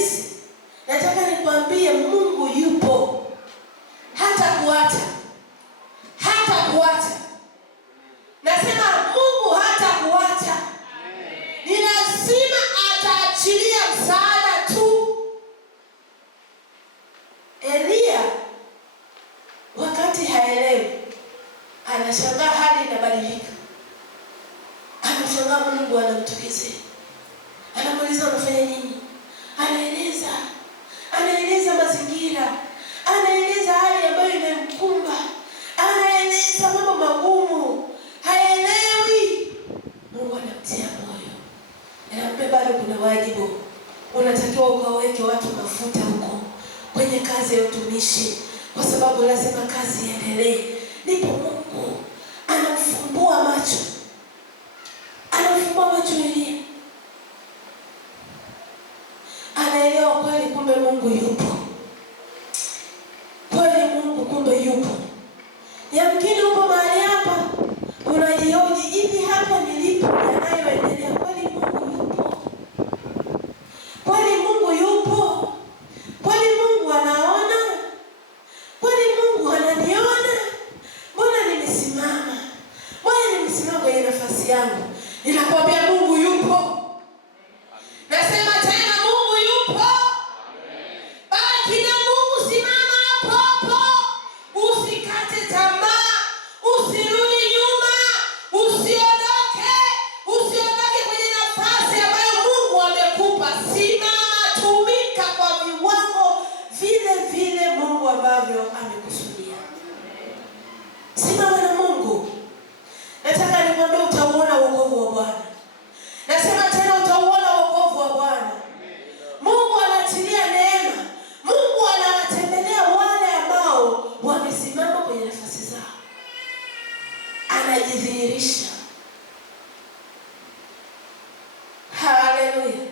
rahisi. Nataka nikwambie Mungu yupo, hata kuacha. Nasema Mungu hata kuacha. Ni lazima ataachilia msaada tu. Elia wakati haelewi, anashangaa hali inabadilika. Anashangaa Mungu anamtukizia. Anamuuliza unafanya nini? Anaeleza mazingira. Anaeleza hali ambayo imemkumba. Anaeleza mambo magumu. Haelewi. Mungu anamtia moyo. Anamwambia bado kuna wajibu. Unatakiwa ukaweke watu mafuta huko kwenye kazi ya utumishi, kwa sababu lazima kazi iendelee. Ndipo Mungu anamfumbua macho. Elia. Anaelewa kweli, kumbe Mungu yupo. Kweli Mungu kumbe yupo. Yamkini upo mahali hapa unajihoji, hivi hapa nilipo yanayoendelea kweli Mungu yupo? Kweli Mungu yupo? Kweli Mungu anaona? Kweli Mungu ananiona? Mbona nimesimama kwenye nafasi yangu? Ninakwambia Mungu yupo. Nasema tena Mungu yupo. Baki na Mungu, simama hapo. Usikate tamaa, usirudi nyuma, usiondoke kwenye nafasi ambayo Mungu amekupa. Simama, tumika kwa viwango vile Mungu ambavyo amekusudia. Simama na Mungu. Nataka nikwambie utauona wokovu wa Bwana. Nasema tena utauona wokovu wa Bwana. Mungu anaachilia neema. Mungu anawatembelea wale ambao wamesimama kwenye nafasi zao. Anajidhihirisha. Haleluya.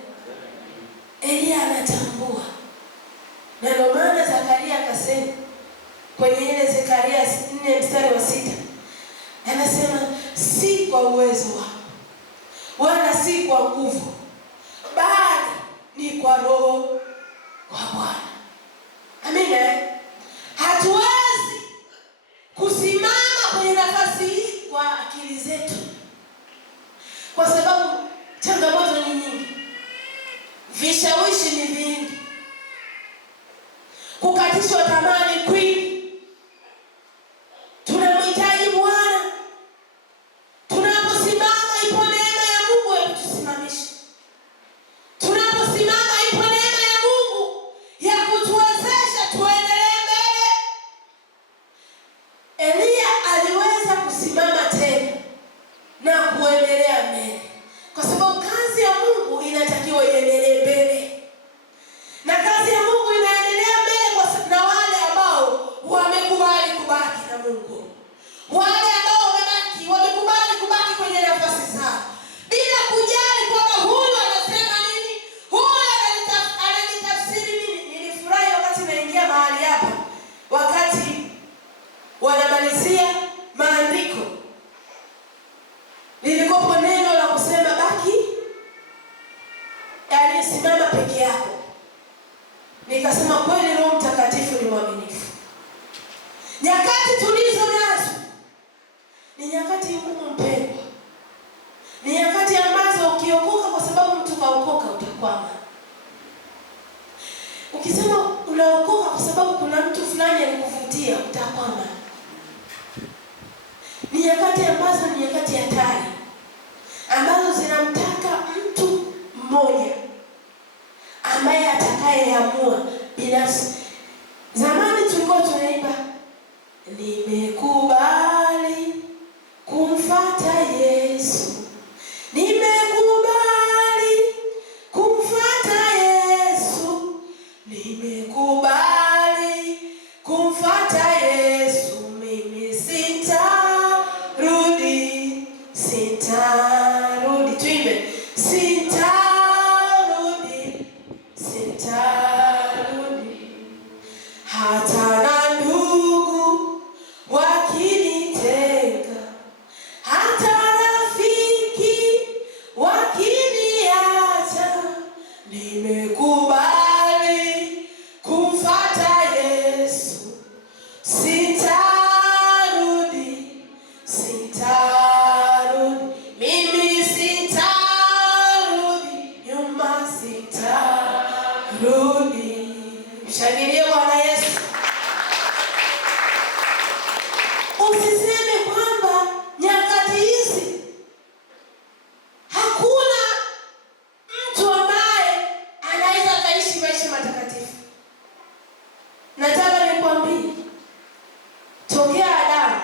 Elia anatambua. Na ndio maana Zakaria akasema kwenye ile Zekaria 4:6, anasema si kwa uwezo wako wala si kwa nguvu, bali ni kwa Roho wa Bwana. Amina. Hatuwezi kusimama kwenye nafasi hii kwa akili zetu, kwa sababu changamoto ni nyingi, vishawishi ni vingi, kukatishwa tamaa ni kwingi. Tunamhitaji Bwana. Tunaposimama ipo neema ya Mungu ya kutusimamisha. Tunaposimama ipo neema ya Mungu ya kutuwezesha tuendelee mbele. Elia aliweza kusimama tena na kuendelea mbele, kwa sababu kazi ya Mungu inatakiwa iendelee mbele. Na kazi ya Mungu inaendelea mbele na wale ambao wamekubali kubaki na Mungu. Wale ambao wamekubali kubaki kwenye nafasi zao, bila kujali kwamba huyu anasema nini, huyu ananitafsiri nini. Nilifurahi wakati naingia mahali hapa, wakati wanamalizia maandiko, lilikopo neno la kusema baki, yaani simama peke yako. Nikasema kweli Roho Mtakatifu ni mwaminifu. Nyakati tulizo nazo ni nyakati ngumu mpendwa. Ni nyakati ambazo ukiokoka, kwa sababu mtu kaokoka, utakwama. Ukisema unaokoka kwa sababu kuna mtu fulani alikuvutia, utakwama. Ni nyakati ambazo ni nyakati hatari, ambazo zinamtaka mtu mmoja ambaye atakayeamua binafsi. Zamani tulikuwa tunaimba, nimekubali kumfuata Yesu, nimekubali kumfuata Yesu, nimekubali kumfuata Yesu, mimi sitarudi. Tuimbe, sitarudi, hata na ndugu rudi. Mshangilie Bwana Yesu. Usiseme kwamba nyakati hizi hakuna mtu ambaye anaweza kaishi maisha matakatifu. Nataka nikwambie, tokea Adamu,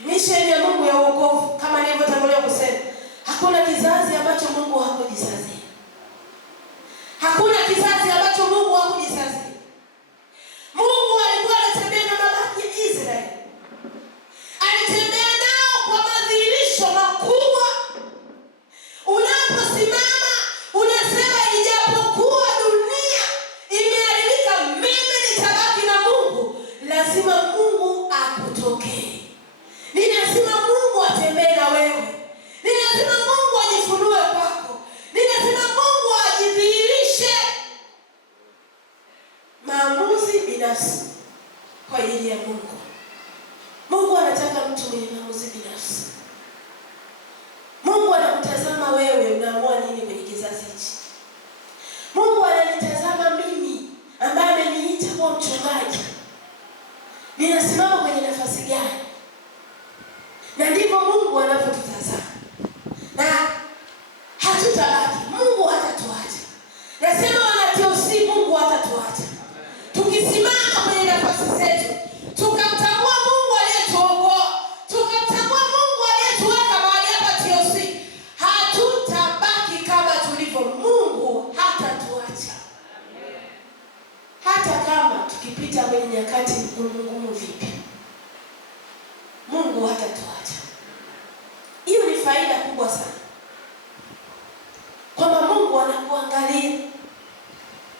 misheni ya Mungu ya wokovu, kama nilivyotangulia kusema, hakuna kizazi ambacho Mungu hakujisazia. Hakuna kizazi ambacho Mungu hakujisazia. Mungu alikuwa anatembea na mabaki ya Israeli. Alitembea nao kwa madhihirisho makubwa. Unaposimama unasema, ijapokuwa dunia imeharibika, mimi nitabaki na Mungu. Lazima Mungu akutokee. Ni lazima Mungu atembee na wewe. Ni lazima Mungu ajifunue kwako. Ni lazima Mungu ajidhihirishe. Maamuzi binafsi kwa ajili ya Mungu. Mungu anataka mtu mwenye maamuzi binafsi. Mungu anakutazama wewe, unaamua nini kwenye kizazi hichi. Mungu ananitazama mimi ambaye ameniita kuwa mchungaji. Ninasimama kwenye nafasi gani? Na ndivyo Mungu anavyotutazama. Na hatutabaki. Mungu hatatuacha. Nasema wanatiosi, Mungu hatatuacha. Tukisimama kwenye nafasi zetu, tukamtambua Mungu aliyetuokoa, tukamtambua Mungu aliyetuweka mahali hapa TOC, hatutabaki kama tulivyo. Mungu hatatuacha. Hata kama tukipita kwenye nyakati ngumu vipi, Mungu hatatuacha. Hiyo ni faida kubwa sana, kwamba Mungu anakuangalia.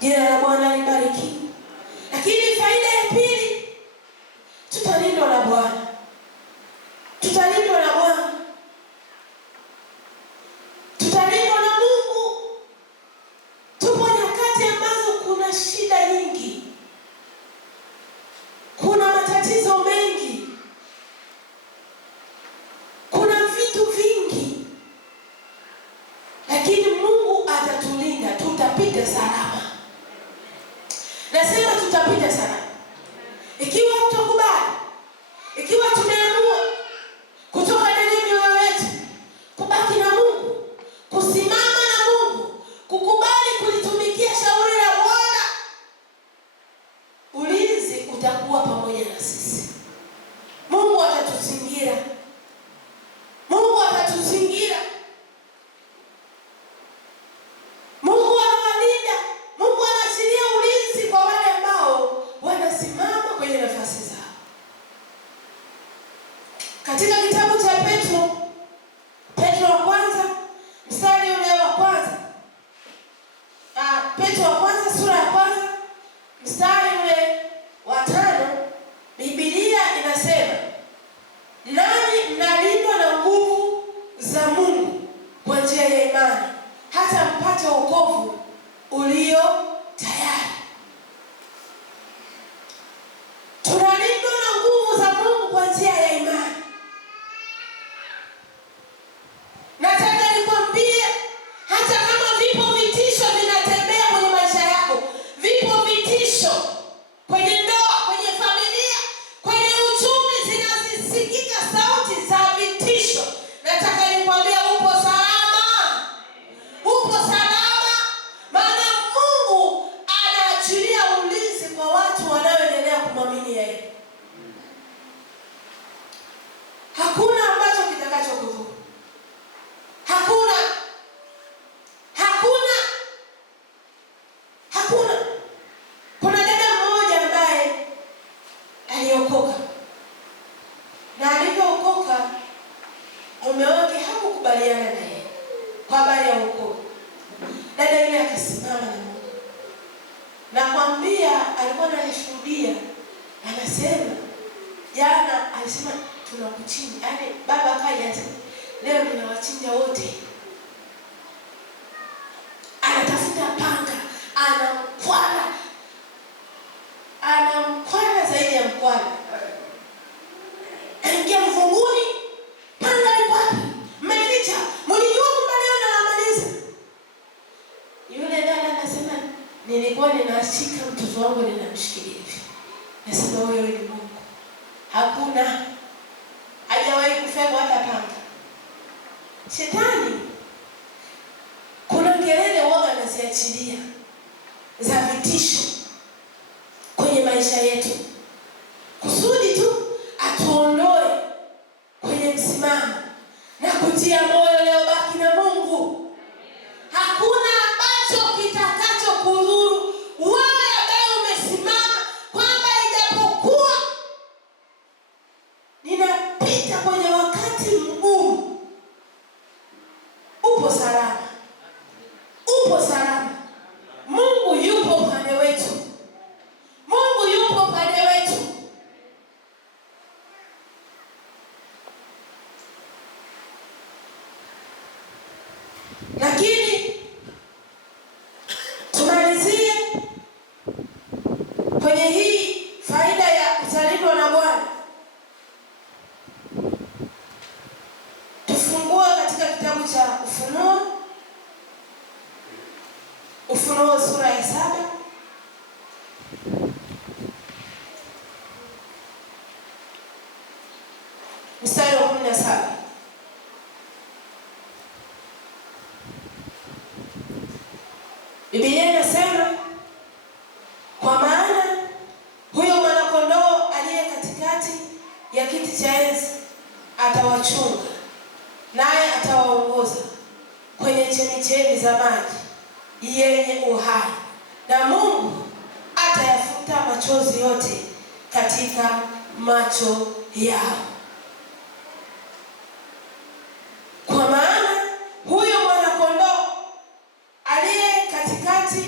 Jina la Bwana libarikiwe. Lakini faida ya pili, tutalindwa na Bwana. Tutalindwa na Bwana. Tutalindwa na Mungu. Tupo nyakati ambazo kuna shida nyingi. Kuna matatizo mengi. Kuna vitu vingi. Lakini Mungu atatulinda, tutapita salama. Nasema tutapita salama. Ikiwa tutakubali, ikiwa tumeamua kutoka ndani ya mioyo yetu kubaki na Mungu, kusimama na Mungu, kukubali kulitumikia shauri la Bwana, ulinzi utakuwa pamoja na sisi. Mungu atatuzingira. Mungu atatuzingira. Mungu anawalinda. Mungu anaachilia ulinzi kwa wale ambao wanasimama kwenye nafasi zao. Katika kitabu cha Petro wa kwanza, mstari ule wa kwanza. Petro wa kwanza sura ya kwanza, mstari ule wa 5, Biblia inasema, nanyi mnalindwa na nguvu za Mungu kwa njia ya imani, hata mpate wokovu ulio tayari. Tunalindwa na nguvu za Mungu kwa njia ya imani. Nataka nikwambie, hata kama vipo vitisho vinatembea kwenye maisha yako, vipo vitisho kwenye ndoa, kwenye familia, kwenye uchumi, zinazisikika sauti za vitisho. Nataka nikwambie, upo salama. Upo salama. Maana Mungu anaachilia ulinzi kwa watu wanaoendelea kumwamini yeye. Hakuna ambacho kitakachokudhuru. Hakuna. Hakuna. Hakuna. Kuna dada mmoja ambaye aliokoka. Na alipookoka, mume wake hakukubaliana na yeye kwa habari ya wokovu. Dada yule akasimama na Mungu. Nakwambia alikuwa ananishuhudia. Anasema jana alisema tunakuchinja. Yaani baba akaja ati leo ninawachinja wote. Anatafuta panga, anamkwala zaidi ya mkwala. Aingia mfunguni, panga liko wapi? Mmenificha. Mlijua kumbe leo nawamaliza. Yule dada anasema nili nilikuwa ninashika mtoto wangu ninamshikilia hivi. Nasema wewe ni Mungu. Hakuna hajawahi kufanya hata panga. Shetani kuna kelele uoga anaziachilia za vitisho kwenye maisha yetu, kusudi tu atuondoe kwenye msimamo na kutia moyo leo baki na Mungu. Hakuna ambacho kitakacho kudhuru wewe ambaye umesimama, kwamba ijapokuwa ninapita kwenye wakati mgumu, upo salama, upo salama. Mungu yupo upande wetu, Mungu yupo upande wetu. Lakini tumalizie kwenye hii faida ya kuzalindwa na Bwana. Tufungue katika kitabu cha Ufunuo sura ya 7. Mstari wa 17. Biblia inasema, kwa maana huyo mwana-kondoo aliye katikati ya kiti cha enzi atawachunga, naye atawaongoza kwenye chemchemi za maji yenye uhai, na Mungu atayafuta machozi yote katika macho yao. Kwa maana huyo mwana-kondoo aliye katikati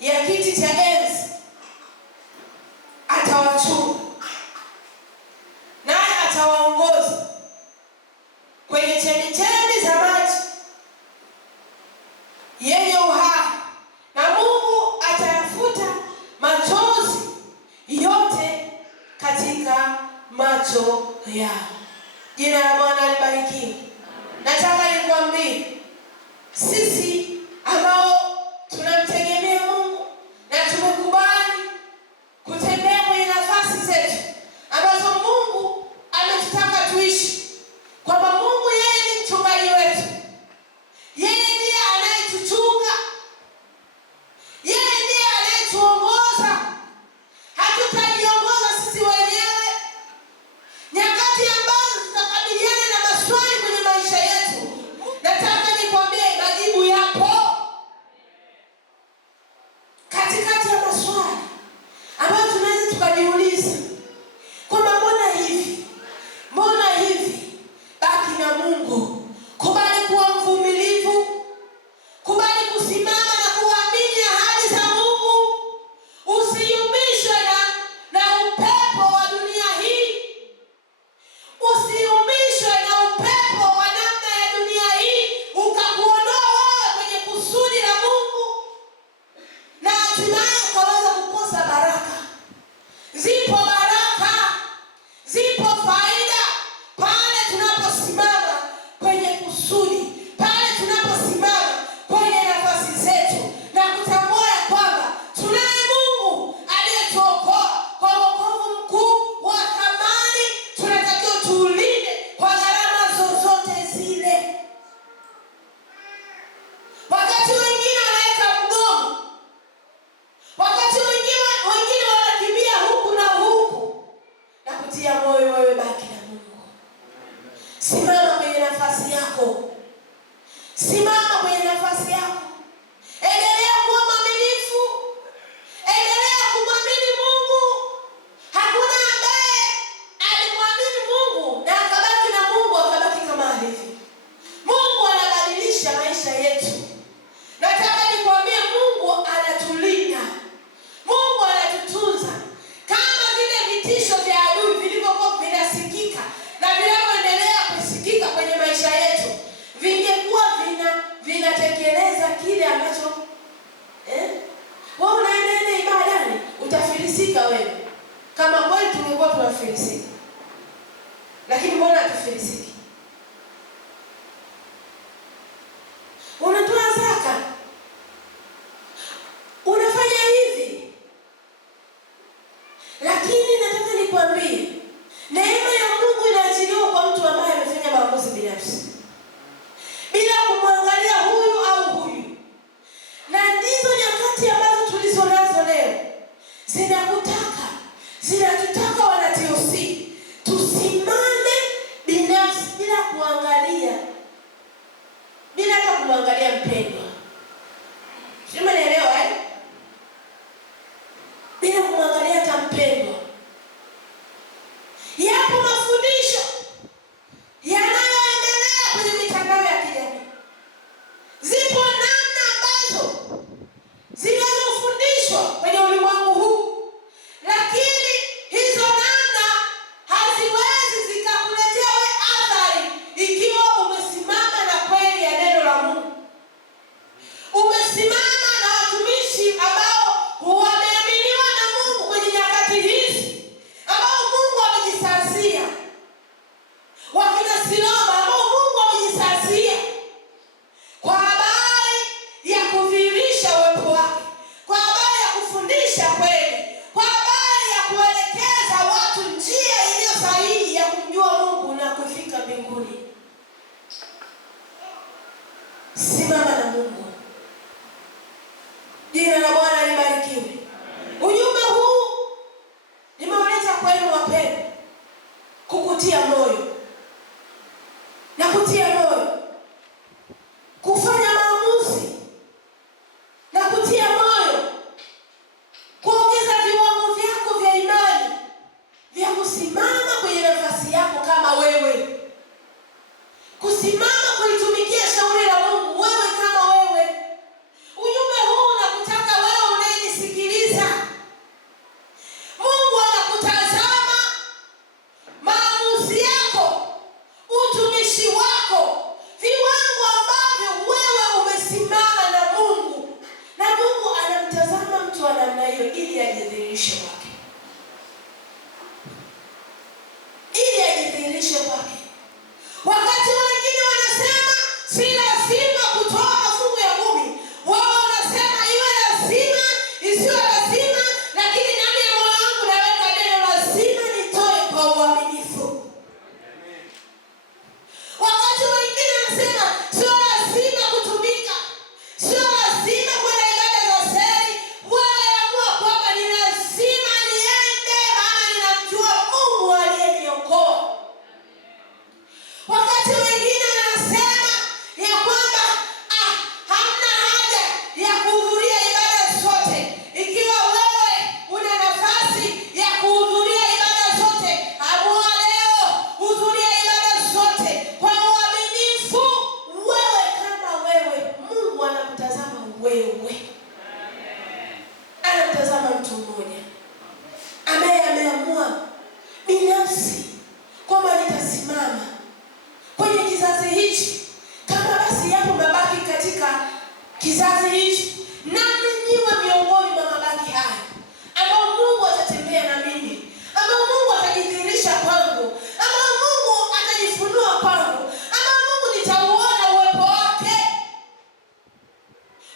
ya kiti cha enzi atawachunga, naye atawaongoza kwenye chemchemi za maji yenye uhai, na Mungu atayafuta machozi yote katika macho yao. Jina la Bwana libarikiwe. Nataka nikwambie sisi ambao tunamtegemea Mungu na tumekubali kutembea kwenye nafasi zetu ambazo Mungu ametutaka tuishi, kwamba Mungu yeye ni mchungaji wetu, yeye ndiye anayetuchunga, yeye ndiye anayetuongoza. Hatutajiongoza sisi wenyewe. Nyakati ambazo tutakabiliana na maswali kwenye maisha yetu, nataka nikwambie majibu yapo. Katikati ya maswali ambayo tunaweza tukajiuliza kwamba mbona hivi, baki na Mungu. Kubali kuwa mvumilivu, kubali kusimama na kuamini ahadi za Mungu. Usiyumbishwe na upepo wa dunia hii, usiyumbishwe na upepo wa namna ya dunia hii ukakuondoa wewe kwenye kusudi la Mungu, na hatimaye ukaweza kukosa baraka. Zipo baraka, zipo faida pale tunaposimama kwenye kusudi, pale tunaposimama kwenye nafasi zetu na kutambua ya kwamba tunaye Mungu aliyetuokoa kwa wokovu mkuu wa thamani. Tunatakiwa tuulinde kwa gharama zozote zile. Wakati wengine wanaweka mgomo, wakati wengine wanakimbia huku na huku, na kutia moyo wewe baki na Mungu. Simama kwenye nafasi yako, simama kwenye nafasi yako. Endelea kuwa mwaminifu, endelea kumwamini Mungu. Hakuna ambaye alimwamini Mungu na akabaki na Mungu akabaki kama alivyo. Mungu anabadilisha maisha yetu. Nataka nikwambie, Mungu anatulinda, Mungu anatutunza. Kama vile vitisho vya adui vilivyokuwa vinasikika na vinavyoendelea kusikika kwenye maisha yetu, vingekuwa vinatekeleza kile ambacho wewe unaenda ibadani, utafilisika wewe. Kama kweli tungekuwa tunafilisika, lakini mbona hatufilisiki? Unatoa zaka, unafanya hivi zinatutaka wana TOC tusimame binafsi bila kuangalia, bila hata kumwangalia mpendwa. Umeelewa eh? Bila kumwangalia hata mpendwa. Yapo mafundisho yanayoendelea kwenye mitandao ya kijamii. Zipo namna ambazo zinazofundishwa kwenye ulimwengu huu, lakini hizo namna haziwezi zikakuletea wewe athari ikiwa umesimama na kweli ya neno la Mungu. Umesimama na watumishi ambao wameaminiwa na Mungu kwenye nyakati hizi, ambao Mungu amejisasia, wakina Siloma ambao Mungu amejisasia kwa habari ya kudhihirisha uwepo wake, kwa habari ya kufundisha kweli, kwa habari ya kuelekeza watu njia iliyo sahihi ya kumjua Mungu na kufika mbinguni. Simama na Mungu. Jina la Bwana libarikiwe. Ujumbe huu nimeuleta kwenu wapendwa, kukutia moyo na kutia moyo kufanya maamuzi na kutia moyo kuongeza viwango vyako vya imani vya kusimama kwenye nafasi yako kama wewe, kusimama kulitumikia shauri la Mungu wewe kama wewe. Ujumbe huu unakutaka wewe unayenisikiliza. Mungu anakutazama maamuzi yako, utumishi wako, viwango ambavyo wewe umesimama na Mungu, na Mungu anamtazama mtu wa namna hiyo ili ajidhihirishe kwake, ili ajidhihirishe kwake. Wakati wengine wanasema si lazima kutoa mafungu ya 10, wao wanasema iwe lazima, isiwe lazima, lakini ndani ya moyo wangu naweka neno lazima nitoe kwa uaminifu. Wakati wengine wanasema sio lazima kutumika, sio lazima kwenda ibada za seri, wewe amua kwamba ni lazima niende, maana ninamjua Mungu aliyeniokoa. Wakati wengine wanasema ya kwamba hamna haja ya kuhudhuria ibada zote. Ikiwa wewe una nafasi ya kuhudhuria ibada zote, amua leo hudhuria ibada zote kwa uaminifu. Wewe kama wewe, Mungu anakutazama wewe. Anamtazama mtu mmoja ambaye ameamua binafsi kwamba nitasimama kwenye kizazi hichi. Kama basi yapo mabaki katika kizazi hichi, nami niwe miongoni mwa mabaki haya ambao Mungu atatembea na mimi, ambao Mungu atajidhihirisha kwangu, ambao Mungu atajifunua kwangu, ambao Mungu nitauona uwepo wake.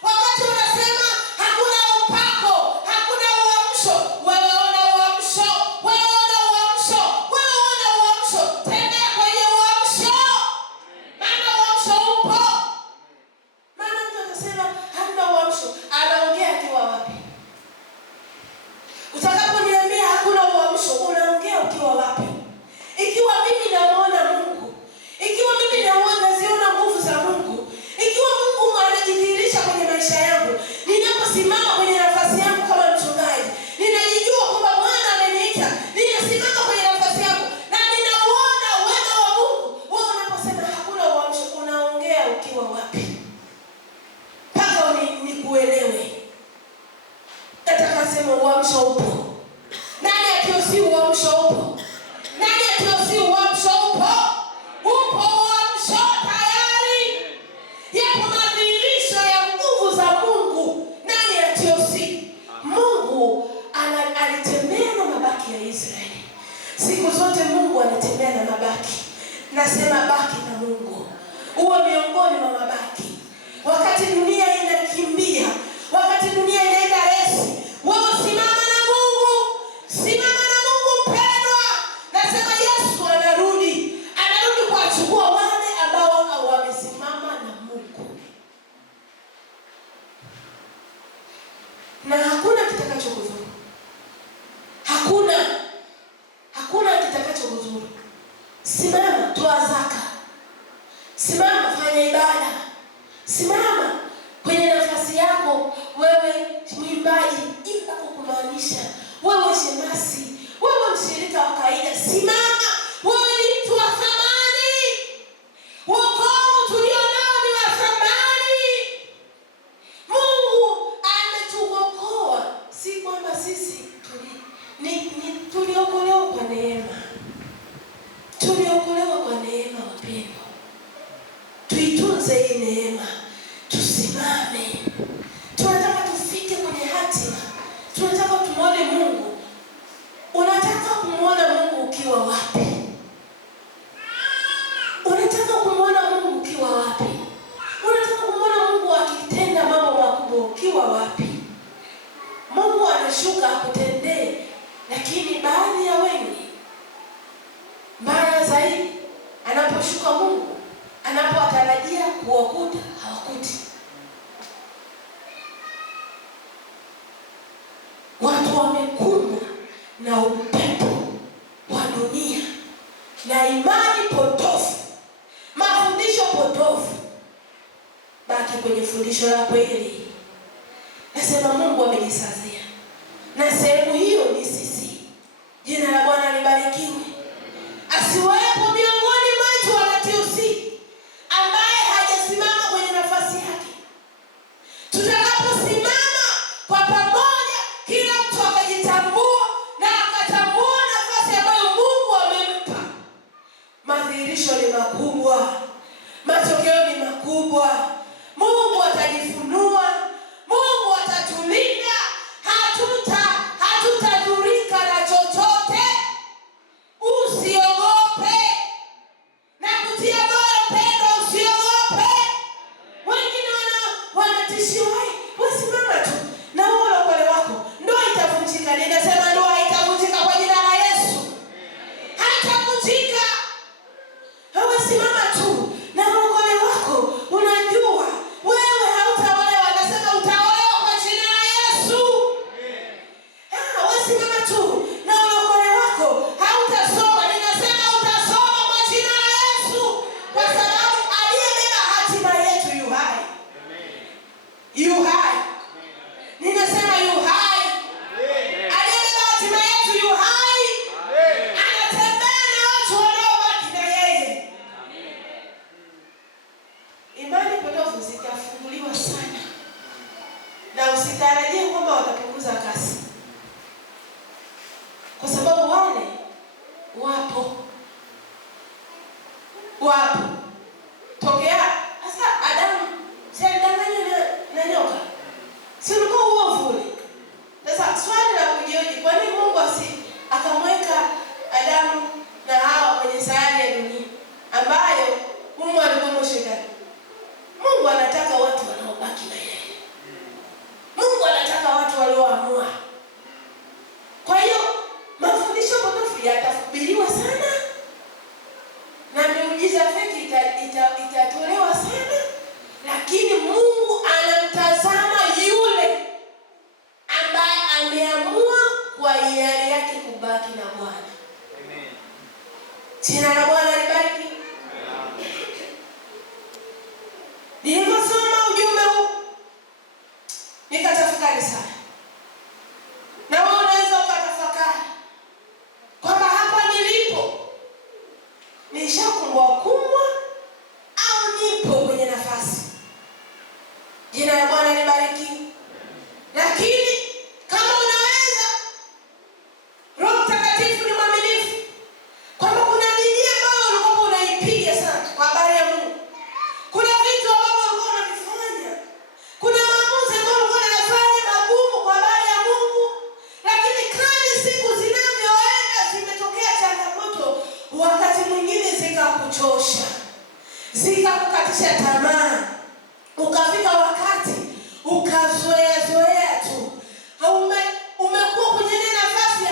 Wakati unasema hakuna upako, hakuna uamsho, wewe ona uamsho, wewe ona uamsho, wewe ona uamsho. Tembea kwenye uamsho, maana uamsho upo. Maana mtu atasema hamna uamsho, anaongea akiwa wapi? Utakaponiambia hakuna uamsho, unaongea ukiwa wapi? Ikiwa mimi namuona Mungu, ikiwa mimi naziona nguvu za Mungu, ikiwa Mungu anajidhihirisha kwenye maisha yangu, ninaposimama kwenye nafasi yangu kama mchungaji, ninajijua kwamba Bwana ameniita, ninasimama kwenye nafasi yangu na ninauona uwezo wa Mungu. Wewe unaposema hakuna uamsho, unaongea ukiwa wapi? Mpaka nikuelewe. Nataka sema uamsho upo. Nani atiosi uamsho upo? Nani atiosi uamsho upo? Upo uamsho tayari. Yapo madhihirisho ya nguvu za Mungu. Nani atiosi? Mungu alitembea na mabaki ya Israeli. Siku zote Mungu anatembea na mabaki. Nasema baki na Mungu, uwe miongoni mwa mabaki. Wakati dunia inakimbia, wakati dunia inaenda resi, wewe simama na Mungu. Simama na Mungu mpendwa. Nasema Yesu anarudi kuwachukua wale ambao wamesimama na Mungu, na hakuna kitakachokudhuru. tunataka tumuone Mungu. Unataka kumuona Mungu ukiwa wapi? Unataka kumuona Mungu ukiwa wapi? Unataka kumuona Mungu akitenda mambo makubwa ukiwa wapi? Mungu anashuka akutendee, lakini baadhi ya wengi, mbaya zaidi, anaposhuka Mungu, anapotarajia kuwakuta, hawakuti. Watu wamekumbwa na upepo wa dunia na imani potofu, mafundisho potofu. Baki kwenye fundisho la kweli. Nasema Mungu amejisazia, na sehemu hiyo ni sisi. Jina la Bwana libarikiwe. Asiwepo miongoni mwetu wanatiusi ambaye hajasimama kwenye nafasi yake. Tutakaposimama kwa pamoja, kila mtu akajitambua na akatambua nafasi ambayo Mungu amempa, madhihirisho ni makubwa, matokeo ni makubwa. Mungu atajifunua, Mungu atatulinda, hatutadhurika na chochote. Usiogope na kutia moyo mpendo, usiogope. Wengine wanatishiwa, wewe simama tu na wewe ukole wako, ndoa itavunjika. Ninasema ndoa haitavunjika kwa jina la Yesu. Haitavunjika. Wewe simama tu na ukole wako, unajua wewe hautaolewa. Nasema utaolewa kwa jina la Yesu. Wewe simama tu na ukole wako, hautasoma. Ninasema utasoma kwa jina la Yesu, kwa sababu aliyebeba hatima yetu yu hai. Yu hai. Ninasema yu hai. Aliyebeba hatima yetu yu hai. Anatembea na watu wanaobaki na yeye. Imani potofu zitafunguliwa sana, na usitarajie kwamba watapunguza kasi, kwa sababu wale wapo tokea sasa. Adamu si alidanganywa na nyoka? Si ulikuwa uovu ule? Sasa swali la kujioji, kwa nini Mungu akamweka Adamu na Hawa kwenye sayari ya dunia ambayo Mungu alikuwa shetani? Mungu anataka watu wanaobaki na yeye. Mungu anataka watu walioamua. Kwa hiyo mafundisho potofu yatahubiriwa sana, na miujiza feki itatolewa sana, lakini Mungu anamtazama yule ambaye ameamua kwa hiari yake kubaki na Bwana. Amen. Jina la Bwana libariki. Niliposoma ujumbe huu nikatafakari sana, na wewe unaweza ukatafakari kwamba hapa nilipo nishakumbwa au nipo kwenye nafasi. Jina la Bwana libariki. Lakini kama unaweza, Roho Mtakatifu ni mwaminifu, kwamba kuna bidii ambayo ulikuwa unaipiga sana kwa habari ya Mungu. Kuna vitu ambavyo ulikuwa unavifanya, kuna maamuzi ambayo ulikuwa unayafanya magumu kwa habari ya Mungu, lakini kadri siku zinavyoenda zimetokea changamoto, wakati mwingine zikakuchosha, zikakukatisha tamaa, ukafika wakati ukazoea tu. Umekuwa kwenye nafasi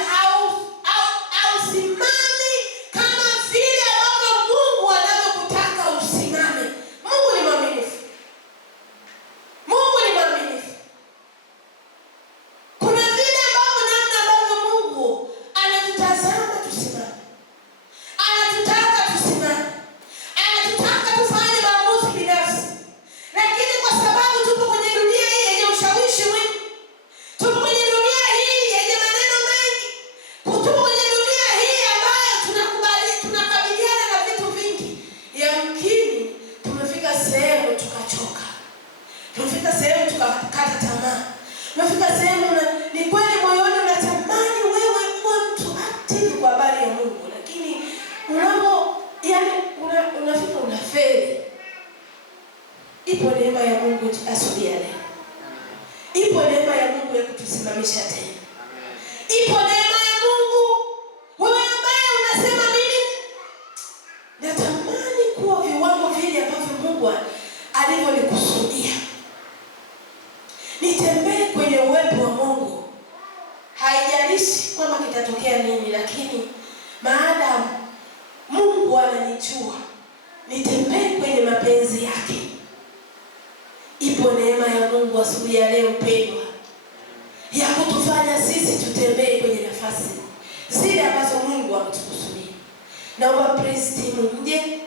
hausimami kama vile ambavyo Mungu anavyokutaka usimame. Mungu ni mwaminifu. Mungu ni mwaminifu. Kuna vile ambavyo namna ambavyo Mungu anatutazama tusimame, anatutaka tusimame, anatutaka tufanye maamuzi binafsi. Ipo neema ya Mungu. Wewe ambaye unasema mimi natamani kuwa viwango vile ambavyo Mungu alivyonikusudia, nitembee kwenye uwepo wa Mungu, haijalishi kwamba kitatokea nini, lakini maadamu Mungu ananijua, nitembee kwenye mapenzi yake. Ipo neema ya Mungu asubuhi ya leo mpendwa, ya kutufanya sisi tutembee kwenye nafasi zile ambazo Mungu ametukusudia. Naomba praise team mje